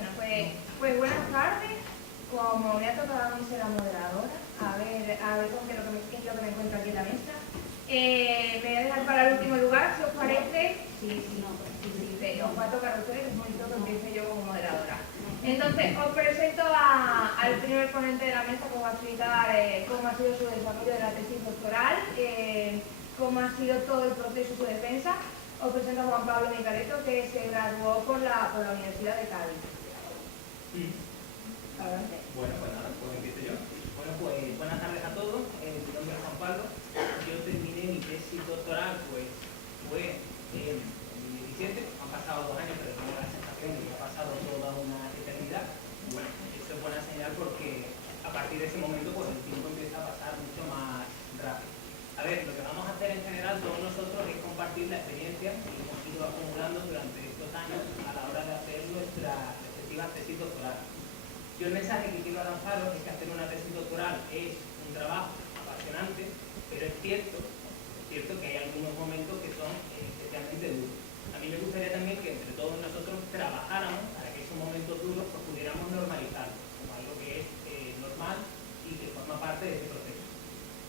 Bueno, pues buenas tardes. Como me ha tocado a mí ser la moderadora, a ver con qué es lo que me encuentro aquí en la mesa. Me voy a dejar para el último lugar, si os parece. Sí, os va a tocar a ustedes, que es muy todo, empiece yo como moderadora. Entonces, os presento al primer ponente de la mesa, que va a explicar cómo ha sido su desarrollo de la tesis doctoral, cómo ha sido todo el proceso de su defensa. Os presento a Juan Pablo Micareto, que se graduó por la Universidad de Cádiz. Adelante. Bueno, pues nada, pues empiezo yo. Bueno, pues buenas tardes a todos. Mi nombre es Juan Pablo. Yo terminé mi tesis doctoral, pues fue en 2017. Han pasado 2 años, pero tengo la sensación de que ha pasado toda una eternidad. Bueno, eso es buena señal porque a partir de ese momento, pues el tiempo empieza a pasar mucho más rápido. A ver, lo que vamos a hacer en general todos nosotros es compartir la experiencia que hemos ido acumulando durante estos años a la hora de hacer nuestra respectiva tesis doctoral. Yo el mensaje que quiero lanzaros es que hacer una tesis doctoral es un trabajo apasionante, pero es cierto que hay algunos momentos que son especialmente duros. A mí me gustaría también que entre todos nosotros trabajáramos para que esos momentos duros pues, pudiéramos normalizarlos como algo que es normal y que forma parte de este proceso.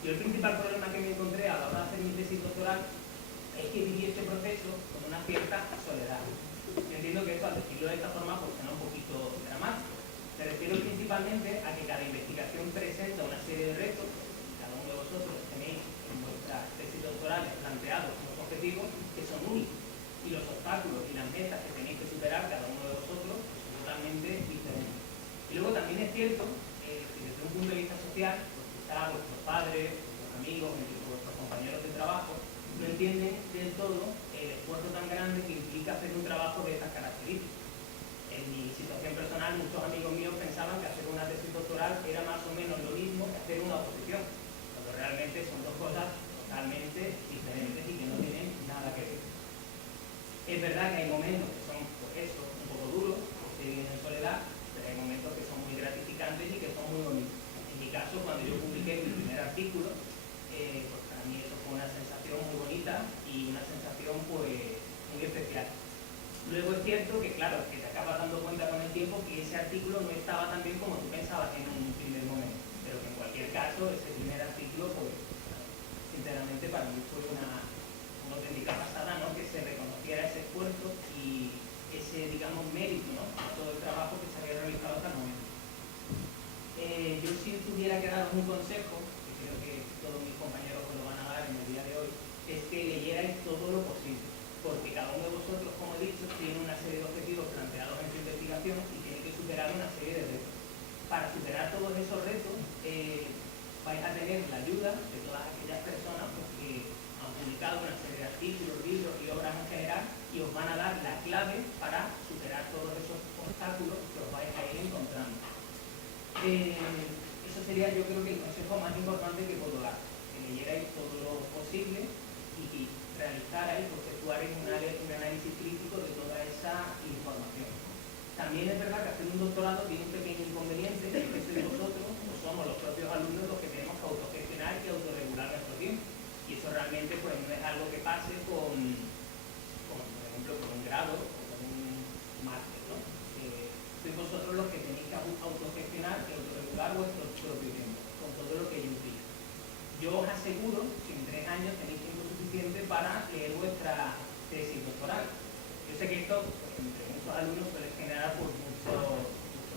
Yo el principal problema que me encontré a la hora de hacer mi tesis doctoral es que viví este proceso con una cierta soledad. Yo entiendo que esto al decirlo de esta forma pues suena un poquito dramático. Me refiero principalmente a que cada investigación presenta una serie de retos y cada uno de vosotros tenéis en vuestras tesis doctorales planteados unos objetivos que son únicos y los obstáculos y las metas que tenéis que superar cada uno de vosotros son totalmente diferentes. Y luego también es cierto que desde un punto de vista social, pues quizá vuestros padres, vuestros amigos, incluso vuestros compañeros de trabajo no entienden del todo el esfuerzo tan grande que implica hacer un trabajo de estas características. En mi situación personal, muchos amigos míos pensaban que hacer una tesis doctoral era más o menos lo mismo que hacer una oposición, cuando realmente son dos cosas totalmente diferentes y que no tienen nada que ver. Es verdad que hay momentos que son, pues eso, un poco duros, que se viven en soledad, pero hay momentos que son muy gratificantes y que son muy bonitos. En mi caso, cuando yo publiqué mi primer artículo, pues para mí eso fue una sensación muy bonita y una sensación pues muy especial. Luego es cierto que, claro, que te acabas dando cuenta con el tiempo que ese artículo no estaba tan bien como tú pensabas en un primer momento, pero que en cualquier caso, ese primer artículo, pues, sinceramente para mí fue una auténtica pasada, ¿no? Que se reconociera ese esfuerzo y ese, digamos, mérito, ¿no? A todo el trabajo que se había realizado hasta el momento. Yo si tuviera que daros un consejo, que creo que todos mis compañeros me lo van a dar en el día de hoy, es que leyerais todo lo posible. Porque cada uno de vosotros, como he dicho, tiene una serie de objetivos planteados en su investigación y tiene que superar una serie de retos. Para superar todos esos retos, vais a tener la ayuda de todas aquellas personas que han publicado una serie de artículos, libros y obras en general y os van a dar la clave para superar todos esos obstáculos que os vais a ir encontrando. Eso sería, yo creo que el consejo más importante que puedo dar, que leyerais todo lo posible y que realizarais, efectuarais un análisis crítico de toda esa información. También es verdad que hacer un doctorado tiene un pequeño inconveniente, que sois vosotros, o somos los propios alumnos los que tenemos que autogestionar y autorregular nuestro tiempo. Y eso realmente pues, no es algo que pase con por ejemplo, con un grado o con un máster, ¿no? Sois vosotros los que tenéis que autogestionar y autorregular vuestro propio tiempo, con todo lo que ello implica. Yo os aseguro que en 3 años tenéis tiempo suficiente para leer vuestra tesis doctoral. Yo sé que esto, pues, entre muchos alumnos, suele generar pues, muchos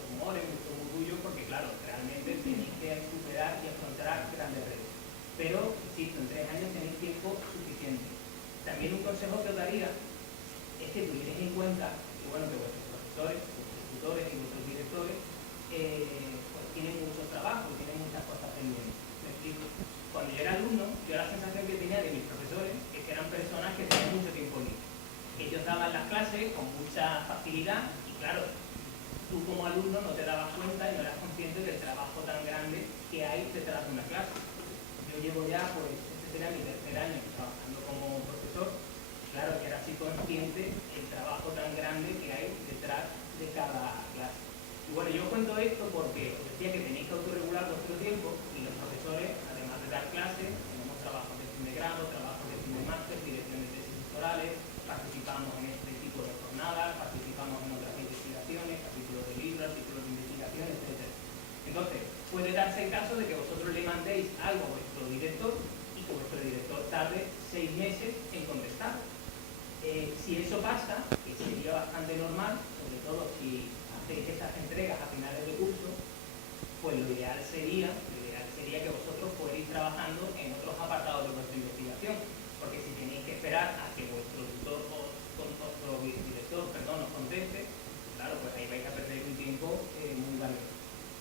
rumores, mucho orgullo, porque claro, realmente tenéis que superar y afrontar grandes retos. Pero, insisto, en 3 años tenéis tiempo suficiente. También un consejo que os daría es que tuvierais en cuenta que, bueno, que vuestros profesores, vuestros tutores y vuestros directores pues tienen mucho trabajo, tienen muchas cosas pendientes. ¿Me explico? Cuando yo era alumno, yo la sensación que tenía de mis profesores es que eran personas que tenían mucho tiempo libre. Ellos daban las clases con mucha facilidad y claro, tú como alumno no te dabas cuenta y no eras consciente del trabajo tan grande que hay detrás de una clase. Yo llevo ya, pues, este será mi 3er año trabajando como profesor, claro que era así consciente el trabajo tan grande que hay detrás de cada clase. Y bueno, yo cuento esto porque os decía que tenéis que autorregular vuestro tiempo y los profesores, además de dar clases, tenemos trabajos de fin de grado, trabajos de fin de máster, dirección de tesis doctorales, participamos en este tipo de jornadas, participamos en otras investigaciones, capítulos de puede darse el caso de que vosotros le mandéis algo a vuestro director y que vuestro director tarde 6 meses en contestar. Si eso pasa, que sería bastante normal, sobre todo si hacéis estas entregas a finales de curso, pues lo ideal sería que vosotros fuerais trabajando en otros apartados de vuestra investigación, porque si tenéis que esperar a que vuestro tutor o vuestro director, os conteste, claro, pues ahí vais a perder un tiempo muy valioso.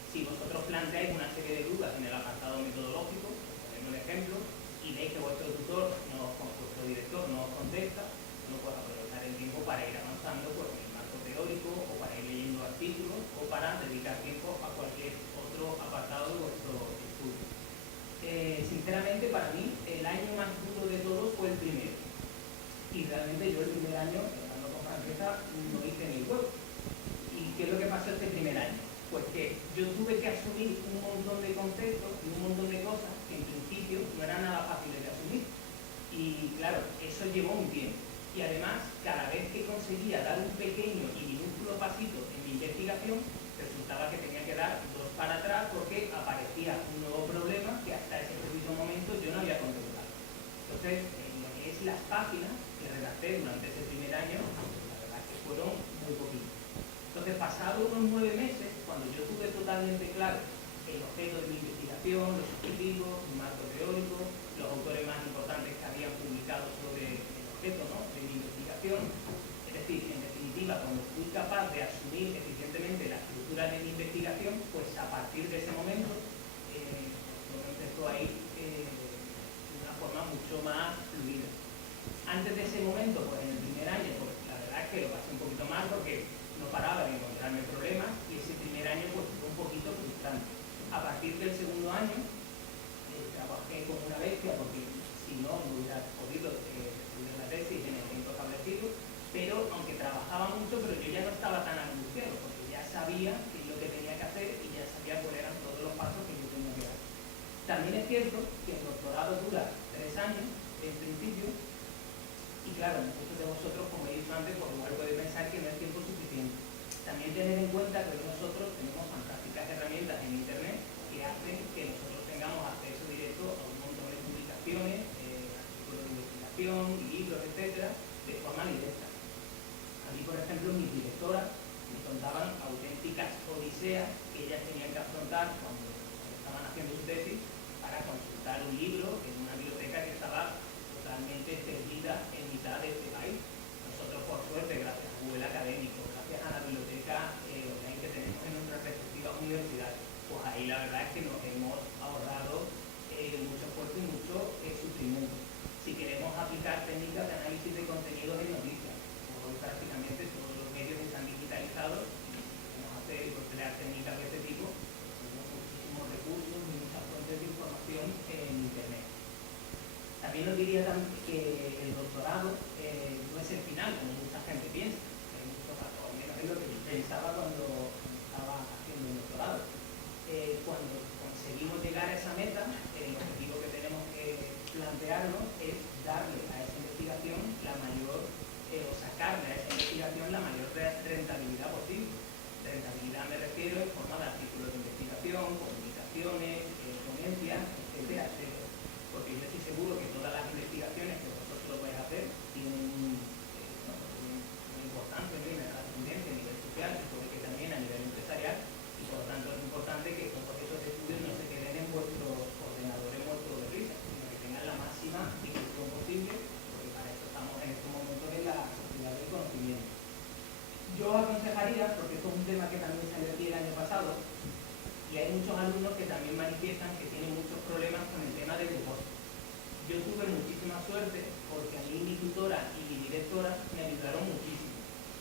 Si vosotros planteáis una serie de dudas en el apartado metodológico, ponemos un ejemplo, y veis que vuestro director no os contesta, no puede aprovechar el tiempo para ir avanzando pues, en el marco teórico o para ir leyendo artículos o para dedicar tiempo a cualquier otro apartado de vuestro estudio. Sinceramente, para mí, el año más duro de todos fue el primero. Y realmente yo el primer año, hablando con franqueza, no hice ni huevo. ¿Y qué es lo que pasó este primer año? Pues que yo tuve que asumir un montón de conceptos y un montón de cosas que en principio no eran nada fáciles de asumir. Y claro, eso llevó un tiempo. Y además, cada vez que conseguía dar un pequeño y minúsculo pasito en mi investigación, resultaba que tenía que dar 2 para atrás porque aparecía un nuevo problema que hasta ese preciso momento yo no había contemplado. Entonces, lo que es las páginas que redacté durante ese primer año, la verdad es que fueron muy poquitas. Entonces, pasados unos 9 meses, cuando yo tuve totalmente claro el objeto de mi investigación, los objetivos, mi marco teórico, los autores más importantes que habían publicado sobre el objeto, ¿no?, de mi investigación, es decir, en definitiva, cuando fui capaz de asumir eficientemente la estructura de mi investigación, pues a partir de ese momento, todo empezó a ir de una forma mucho más fluida. Antes de ese momento, pues en el primer año, pues la verdad es que lo pasé un poquito mal porque no paraba de encontrarme problemas y ese primer año pues fue un poquito frustrante. A partir del segundo año trabajé como una bestia porque si no hubiera podido defender la tesis en el tiempo establecido, pero aunque trabajaba mucho, pero yo ya no estaba tan angustiado porque ya sabía qué es lo que tenía que hacer y ya sabía cuáles eran todos los pasos que yo tenía que dar. También es cierto que el doctorado dura 3 años en principio. Y claro, muchos de vosotros, como he dicho antes, pues igual puede pensar que no es tiempo suficiente. También tener en cuenta que nosotros tenemos fantásticas herramientas en Internet que hacen que nosotros tengamos acceso directo a un montón de publicaciones, artículos de investigación, libros, etcétera, de forma directa. A mí, por ejemplo, mis directoras me contaban auténticas odiseas que ellas tenían que afrontar cuando estaban haciendo su tesis para consultar un libro en una biblioteca que estaba totalmente perdida en mitad de este país. Nosotros, por suerte, gracias a Google Académico, gracias a la biblioteca online que tenemos en nuestras respectivas universidades, pues ahí la verdad es que nos hemos ahorrado mucho esfuerzo y mucho sufrimiento. Si queremos aplicar técnicas de análisis de contenidos en noticias, pues hoy prácticamente todos los medios están digitalizados y si queremos hacer y emplear técnicas de este tipo, pues tenemos muchísimos recursos y muchas fuentes de información en Internet. También os diría que el doctorado no es el final, como mucha gente piensa. Hay muchos casos, al menos es lo que yo pensaba cuando estaba haciendo el doctorado. Cuando conseguimos llegar a esa meta, el objetivo que tenemos que plantearnos es darle a esa investigación la mayor, o sacarle a esa investigación la mayor rentabilidad posible. Rentabilidad me refiero en forma de artículos de investigación, publicaciones, ponencias, etcétera, etcétera. Porque yo estoy seguro que todas las investigaciones que vosotros vais a hacer tienen una importancia, una trascendencia a nivel social y puede que también a nivel empresarial, y por lo tanto es importante que todos esos estudios no se queden en vuestros ordenadores muertos de risa, sino que tengan la máxima difusión posible, porque para eso estamos en estos momentos en la sociedad del conocimiento. Yo os aconsejaría, porque esto es un tema que también salió aquí el año pasado, y hay muchos alumnos que también manifiestan que tienen muchos problemas con el tema del deporte. Yo tuve muchísima suerte porque a mí mi tutora y mi directora me ayudaron muchísimo.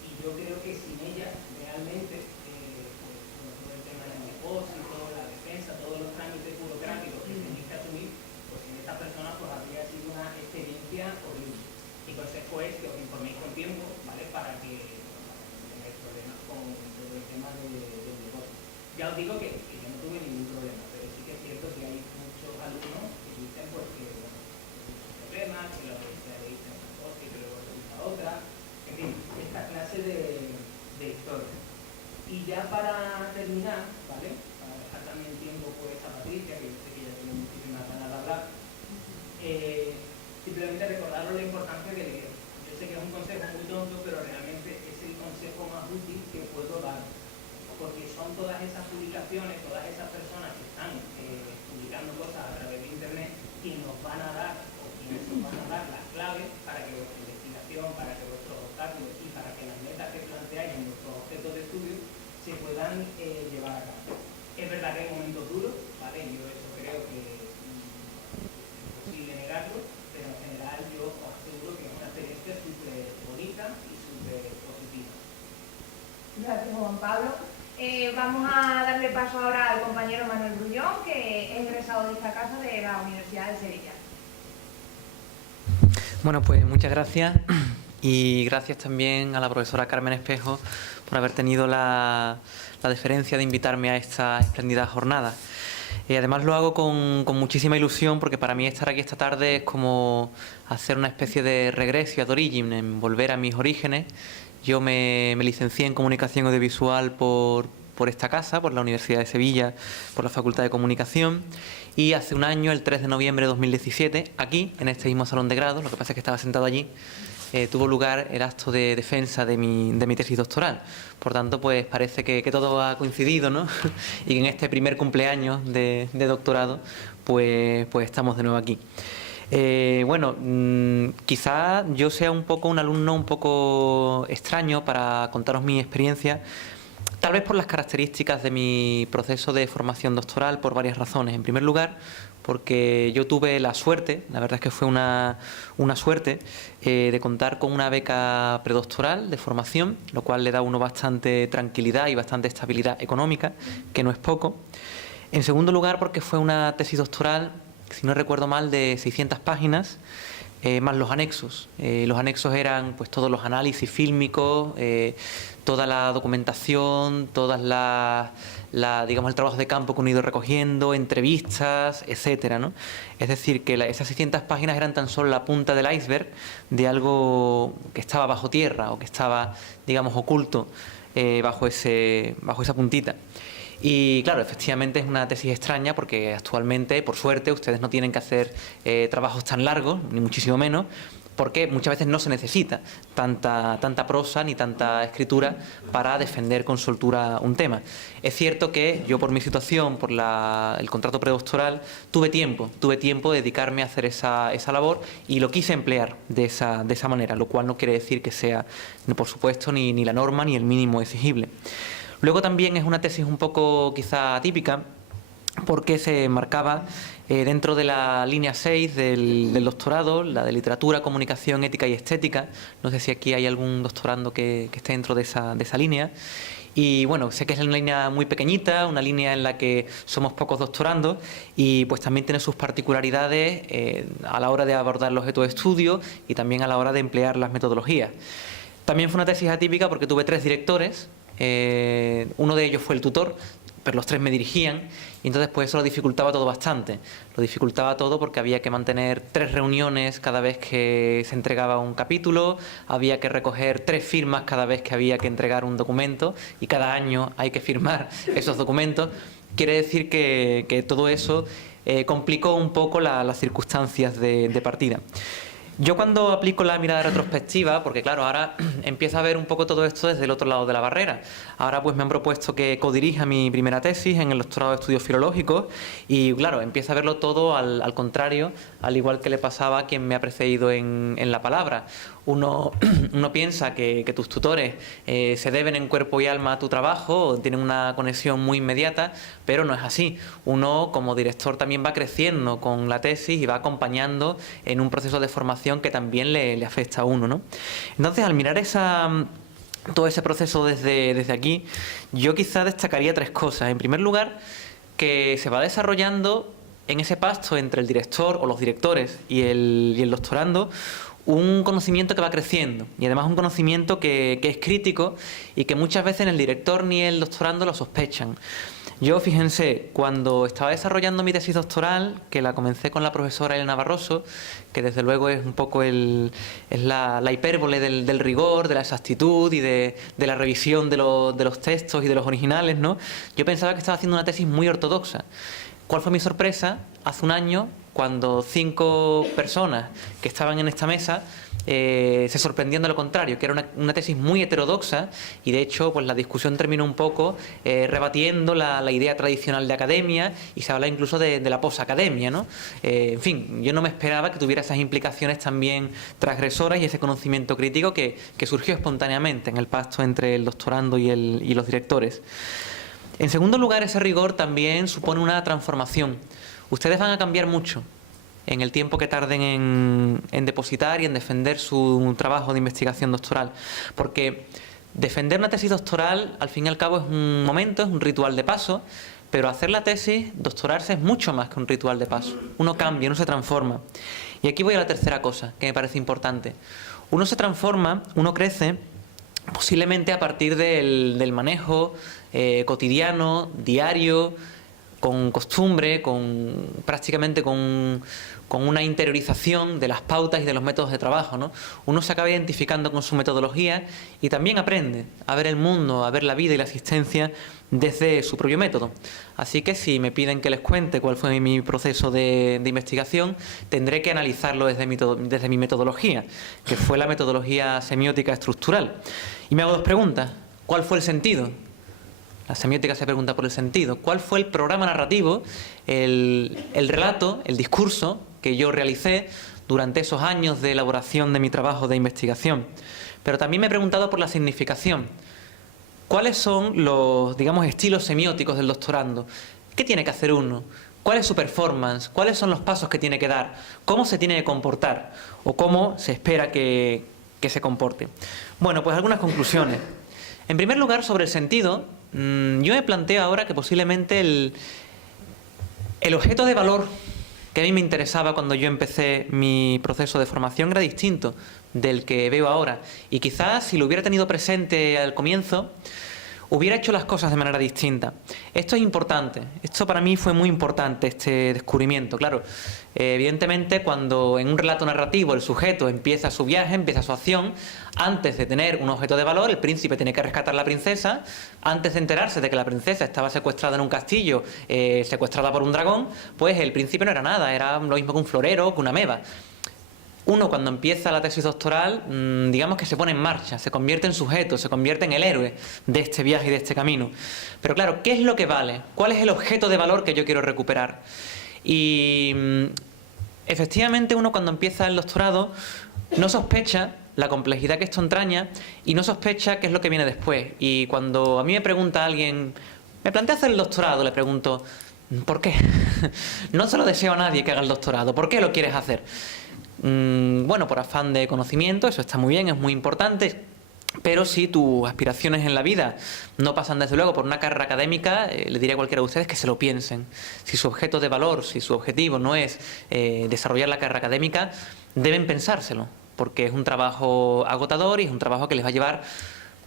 Y yo creo que sin ellas, realmente, pues, todo el tema del depósito, la defensa, todos los trámites burocráticos que tenéis que asumir, pues sin estas personas pues habría sido una experiencia horrible. Mi consejo es que os informéis con tiempo, ¿vale? Para que no tengáis problemas con todo el tema del deporte. Ya os digo que yo no tuve ningún problema, pero sí que es cierto que hay muchos alumnos que dicen pues que bueno, muchos problemas, que la universidad le dicen una cosa y que luego resulta otra, en fin, esta clase de historia. Y ya para terminar, ¿vale? Para dejar también tiempo pues son todas esas publicaciones, todas esas personas que están publicando cosas a través de Internet, quienes nos van a dar o quienes nos van a dar las claves para que vuestra investigación, para que vuestros obstáculos y para que las metas que planteáis en vuestros objetos de estudio se puedan llevar a cabo. Es verdad que hay momentos duros, ¿vale? Yo eso creo que es posible negarlo, pero en general yo os aseguro que es una experiencia súper bonita y súper positiva. Gracias, Juan Pablo. Vamos a darle paso ahora al compañero Manuel Grullón, que es egresado de esta casa de la Universidad de Sevilla. Bueno, pues muchas gracias y gracias también a la profesora Carmen Espejo por haber tenido la deferencia de invitarme a esta espléndida jornada. Además lo hago con muchísima ilusión porque para mí estar aquí esta tarde es como hacer una especie de regresio ad origine, en volver a mis orígenes. Yo me licencié en Comunicación Audiovisual por esta casa, por la Universidad de Sevilla, por la Facultad de Comunicación, y hace un año, el 3 de noviembre de 2017, aquí, en este mismo salón de grado, lo que pasa es que estaba sentado allí, tuvo lugar el acto de defensa de mi tesis doctoral. Por tanto, pues parece que todo ha coincidido, ¿no? Y que en este primer cumpleaños de doctorado, pues estamos de nuevo aquí. Bueno, quizá yo sea un alumno un poco extraño para contaros mi experiencia, tal vez por las características de mi proceso de formación doctoral, por varias razones. En primer lugar, porque yo tuve la suerte, la verdad es que fue una suerte, de contar con una beca predoctoral de formación, lo cual le da a uno bastante tranquilidad y bastante estabilidad económica, que no es poco. En segundo lugar, porque fue una tesis doctoral, si no recuerdo mal, de 600 páginas, más los anexos. Los anexos eran pues todos los análisis fílmicos, toda la documentación, digamos, el trabajo de campo que uno ha ido recogiendo, entrevistas, etcétera, ¿no? Es decir, que esas 600 páginas eran tan solo la punta del iceberg de algo que estaba bajo tierra o que estaba, digamos, oculto bajo esa puntita. Y claro, efectivamente es una tesis extraña porque actualmente, por suerte, ustedes no tienen que hacer trabajos tan largos, ni muchísimo menos, porque muchas veces no se necesita tanta prosa ni tanta escritura para defender con soltura un tema. Es cierto que yo, por mi situación, por el contrato predoctoral, tuve tiempo de dedicarme a hacer esa labor y lo quise emplear de esa manera, lo cual no quiere decir que sea, por supuesto, ni la norma ni el mínimo exigible. Luego también es una tesis un poco quizá atípica porque se marcaba dentro de la línea 6 del doctorado, la de literatura, comunicación, ética y estética. No sé si aquí hay algún doctorando que esté dentro de esa línea. Y bueno, sé que es una línea muy pequeñita, una línea en la que somos pocos doctorandos y pues también tiene sus particularidades a la hora de abordar los objetos de estudio y también a la hora de emplear las metodologías. También fue una tesis atípica porque tuve 3 directores. Uno de ellos fue el tutor, pero los 3 me dirigían y entonces pues eso lo dificultaba todo bastante. Lo dificultaba todo porque había que mantener 3 reuniones cada vez que se entregaba un capítulo, había que recoger 3 firmas cada vez que había que entregar un documento y cada año hay que firmar esos documentos. Quiere decir que todo eso complicó un poco las circunstancias de partida. Yo cuando aplico la mirada retrospectiva, porque claro, ahora empiezo a ver un poco todo esto desde el otro lado de la barrera. Ahora pues me han propuesto que codirija mi primera tesis en el doctorado de estudios filológicos y claro, empiezo a verlo todo al contrario, al igual que le pasaba a quien me ha precedido en la palabra. Uno piensa que tus tutores se deben en cuerpo y alma a tu trabajo, tienen una conexión muy inmediata, pero no es así. Uno como director también va creciendo con la tesis y va acompañando en un proceso de formación que también le afecta a uno, ¿no? Entonces, al mirar todo ese proceso desde aquí, yo quizá destacaría 3 cosas. En primer lugar, que se va desarrollando en ese pasto entre el director o los directores y el doctorando un conocimiento que va creciendo y además un conocimiento que es crítico y que muchas veces el director ni el doctorando lo sospechan. Yo, fíjense, cuando estaba desarrollando mi tesis doctoral, que la comencé con la profesora Elena Barroso, que desde luego es un poco es la hipérbole del rigor, de la exactitud y de la revisión de los textos y de los originales, ¿no? Yo pensaba que estaba haciendo una tesis muy ortodoxa. ¿Cuál fue mi sorpresa? Hace un año, cuando 5 personas que estaban en esta mesa se sorprendían de lo contrario, que era una tesis muy heterodoxa, y de hecho pues la discusión terminó un poco rebatiendo la idea tradicional de academia, y se habla incluso de la posacademia, ¿no? En fin, yo no me esperaba que tuviera esas implicaciones también transgresoras y ese conocimiento crítico que surgió espontáneamente en el pacto entre el doctorando y los directores. En segundo lugar, ese rigor también supone una transformación. Ustedes van a cambiar mucho en el tiempo que tarden en depositar y en defender su trabajo de investigación doctoral, porque defender una tesis doctoral al fin y al cabo es un momento, es un ritual de paso, pero hacer la tesis, doctorarse, es mucho más que un ritual de paso. Uno cambia, uno se transforma. Y aquí voy a la tercera cosa que me parece importante. Uno se transforma, uno crece posiblemente a partir del manejo cotidiano, diario, con costumbre, prácticamente con una interiorización de las pautas y de los métodos de trabajo, ¿no? Uno se acaba identificando con su metodología y también aprende a ver el mundo, a ver la vida y la existencia desde su propio método. Así que si me piden que les cuente cuál fue mi proceso de investigación, tendré que analizarlo desde mi metodología, que fue la metodología semiótica estructural. Y me hago dos preguntas. ¿Cuál fue el sentido? La semiótica se pregunta por el sentido. ¿Cuál fue el programa narrativo, el relato, el discurso que yo realicé durante esos años de elaboración de mi trabajo de investigación? Pero también me he preguntado por la significación. ¿Cuáles son los, digamos, estilos semióticos del doctorando? ¿Qué tiene que hacer uno? ¿Cuál es su performance? ¿Cuáles son los pasos que tiene que dar? ¿Cómo se tiene que comportar? ¿O cómo se espera que se comporte? Bueno, pues algunas conclusiones. En primer lugar, sobre el sentido, yo me planteo ahora que posiblemente el objeto de valor que a mí me interesaba cuando yo empecé mi proceso de formación era distinto del que veo ahora. Y quizás si lo hubiera tenido presente al comienzo, hubiera hecho las cosas de manera distinta. Esto es importante. Esto para mí fue muy importante, este descubrimiento. Claro, evidentemente cuando en un relato narrativo el sujeto empieza su viaje, empieza su acción, antes de tener un objeto de valor, el príncipe tiene que rescatar a la princesa, antes de enterarse de que la princesa estaba secuestrada en un castillo, secuestrada por un dragón, pues el príncipe no era nada, era lo mismo que un florero, que una ameba. Uno cuando empieza la tesis doctoral, digamos que se pone en marcha, se convierte en sujeto, se convierte en el héroe de este viaje y de este camino. Pero claro, ¿qué es lo que vale? ¿Cuál es el objeto de valor que yo quiero recuperar? Y efectivamente uno cuando empieza el doctorado no sospecha la complejidad que esto entraña y no sospecha qué es lo que viene después. Y cuando a mí me pregunta alguien, me plantea hacer el doctorado, le pregunto, ¿por qué? No se lo deseo a nadie que haga el doctorado, ¿por qué lo quieres hacer? Bueno, por afán de conocimiento, eso está muy bien, es muy importante, pero si tus aspiraciones en la vida no pasan desde luego por una carrera académica, le diría a cualquiera de ustedes que se lo piensen. Si su objeto de valor, si su objetivo no es desarrollar la carrera académica, deben pensárselo, porque es un trabajo agotador y es un trabajo que les va a llevar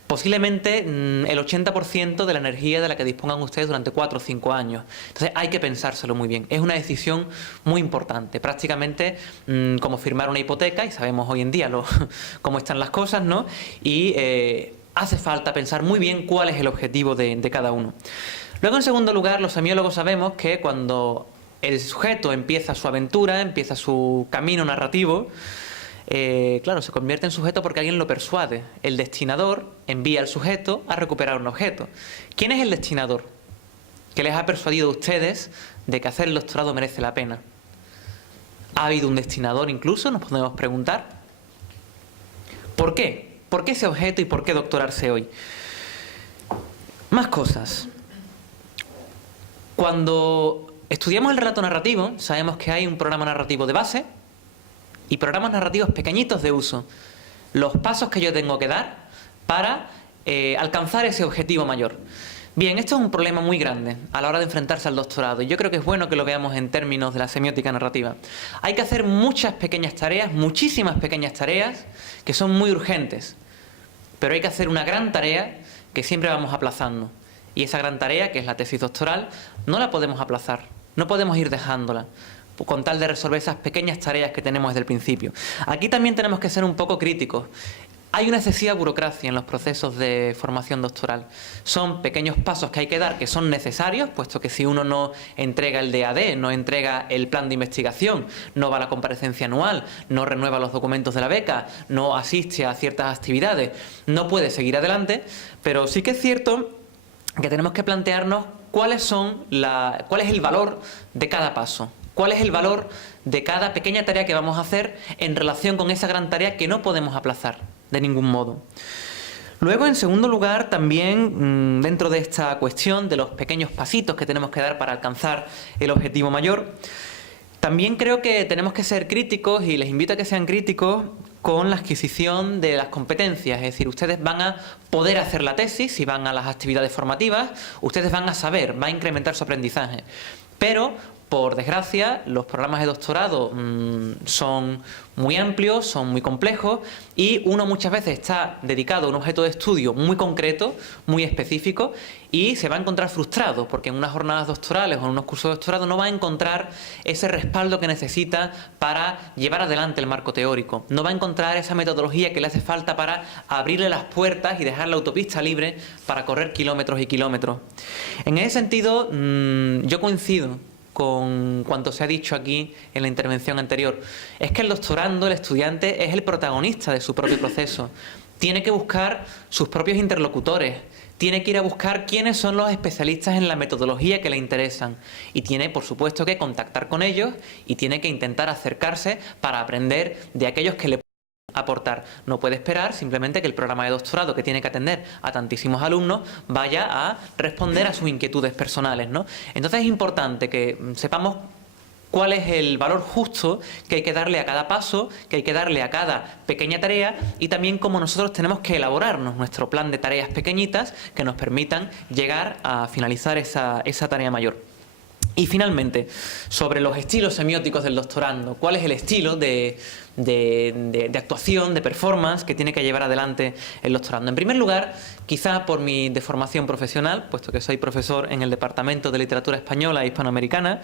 posiblemente el 80% de la energía de la que dispongan ustedes durante 4 o 5 años. Entonces hay que pensárselo muy bien. Es una decisión muy importante. Prácticamente como firmar una hipoteca, y sabemos hoy en día cómo están las cosas, ¿no? Y hace falta pensar muy bien cuál es el objetivo de cada uno. Luego, en segundo lugar, los semiólogos sabemos que cuando el sujeto empieza su aventura, empieza su camino narrativo, claro, se convierte en sujeto porque alguien lo persuade. El destinador envía al sujeto a recuperar un objeto. ¿Quién es el destinador que les ha persuadido a ustedes de que hacer el doctorado merece la pena? ¿Ha habido un destinador incluso? Nos podemos preguntar. ¿Por qué? ¿Por qué ese objeto y por qué doctorarse hoy? Más cosas. Cuando estudiamos el relato narrativo, sabemos que hay un programa narrativo de base y programas narrativos pequeñitos de uso. Los pasos que yo tengo que dar para alcanzar ese objetivo mayor. Bien, esto es un problema muy grande a la hora de enfrentarse al doctorado. Y yo creo que es bueno que lo veamos en términos de la semiótica narrativa. Hay que hacer muchas pequeñas tareas, muchísimas pequeñas tareas, que son muy urgentes. Pero hay que hacer una gran tarea que siempre vamos aplazando. Y esa gran tarea, que es la tesis doctoral, no la podemos aplazar. No podemos ir dejándola, con tal de resolver esas pequeñas tareas que tenemos desde el principio. Aquí también tenemos que ser un poco críticos. hay una excesiva burocracia en los procesos de formación doctoral. Son pequeños pasos que hay que dar, que son necesarios, puesto que si uno no entrega el DAD, no entrega el plan de investigación, no va a la comparecencia anual, no renueva los documentos de la beca, no asiste a ciertas actividades, no puede seguir adelante, pero sí que es cierto que tenemos que plantearnos cuál es el valor de cada paso, cuál es el valor de cada pequeña tarea que vamos a hacer en relación con esa gran tarea que no podemos aplazar de ningún modo. Luego, en segundo lugar, también dentro de esta cuestión de los pequeños pasitos que tenemos que dar para alcanzar el objetivo mayor, también creo que tenemos que ser críticos, y les invito a que sean críticos con la adquisición de las competencias. Es decir, ustedes van a poder hacer la tesis si van a las actividades formativas, ustedes van a saber, va a incrementar su aprendizaje. Pero, por desgracia, los programas de doctorado son muy amplios, son muy complejos, y uno muchas veces está dedicado a un objeto de estudio muy concreto, muy específico, y se va a encontrar frustrado porque en unas jornadas doctorales o en unos cursos de doctorado no va a encontrar ese respaldo que necesita para llevar adelante el marco teórico, no va a encontrar esa metodología que le hace falta para abrirle las puertas y dejar la autopista libre para correr kilómetros y kilómetros. En ese sentido, yo coincido con cuanto se ha dicho aquí en la intervención anterior. Es que el doctorando, el estudiante, es el protagonista de su propio proceso. Tiene que buscar sus propios interlocutores, tiene que ir a buscar quiénes son los especialistas en la metodología que le interesan, y tiene, por supuesto, que contactar con ellos y tiene que intentar acercarse para aprender de aquellos que le aportar. No puede esperar simplemente que el programa de doctorado, que tiene que atender a tantísimos alumnos, vaya a responder a sus inquietudes personales, ¿no? Entonces es importante que sepamos cuál es el valor justo que hay que darle a cada paso, que hay que darle a cada pequeña tarea, y también cómo nosotros tenemos que elaborarnos nuestro plan de tareas pequeñitas que nos permitan llegar a finalizar esa tarea mayor. Y finalmente, sobre los estilos semióticos del doctorando, ¿cuál es el estilo de actuación, de performance que tiene que llevar adelante el doctorando? En primer lugar, quizá por mi deformación profesional, puesto que soy profesor en el Departamento de Literatura Española e Hispanoamericana,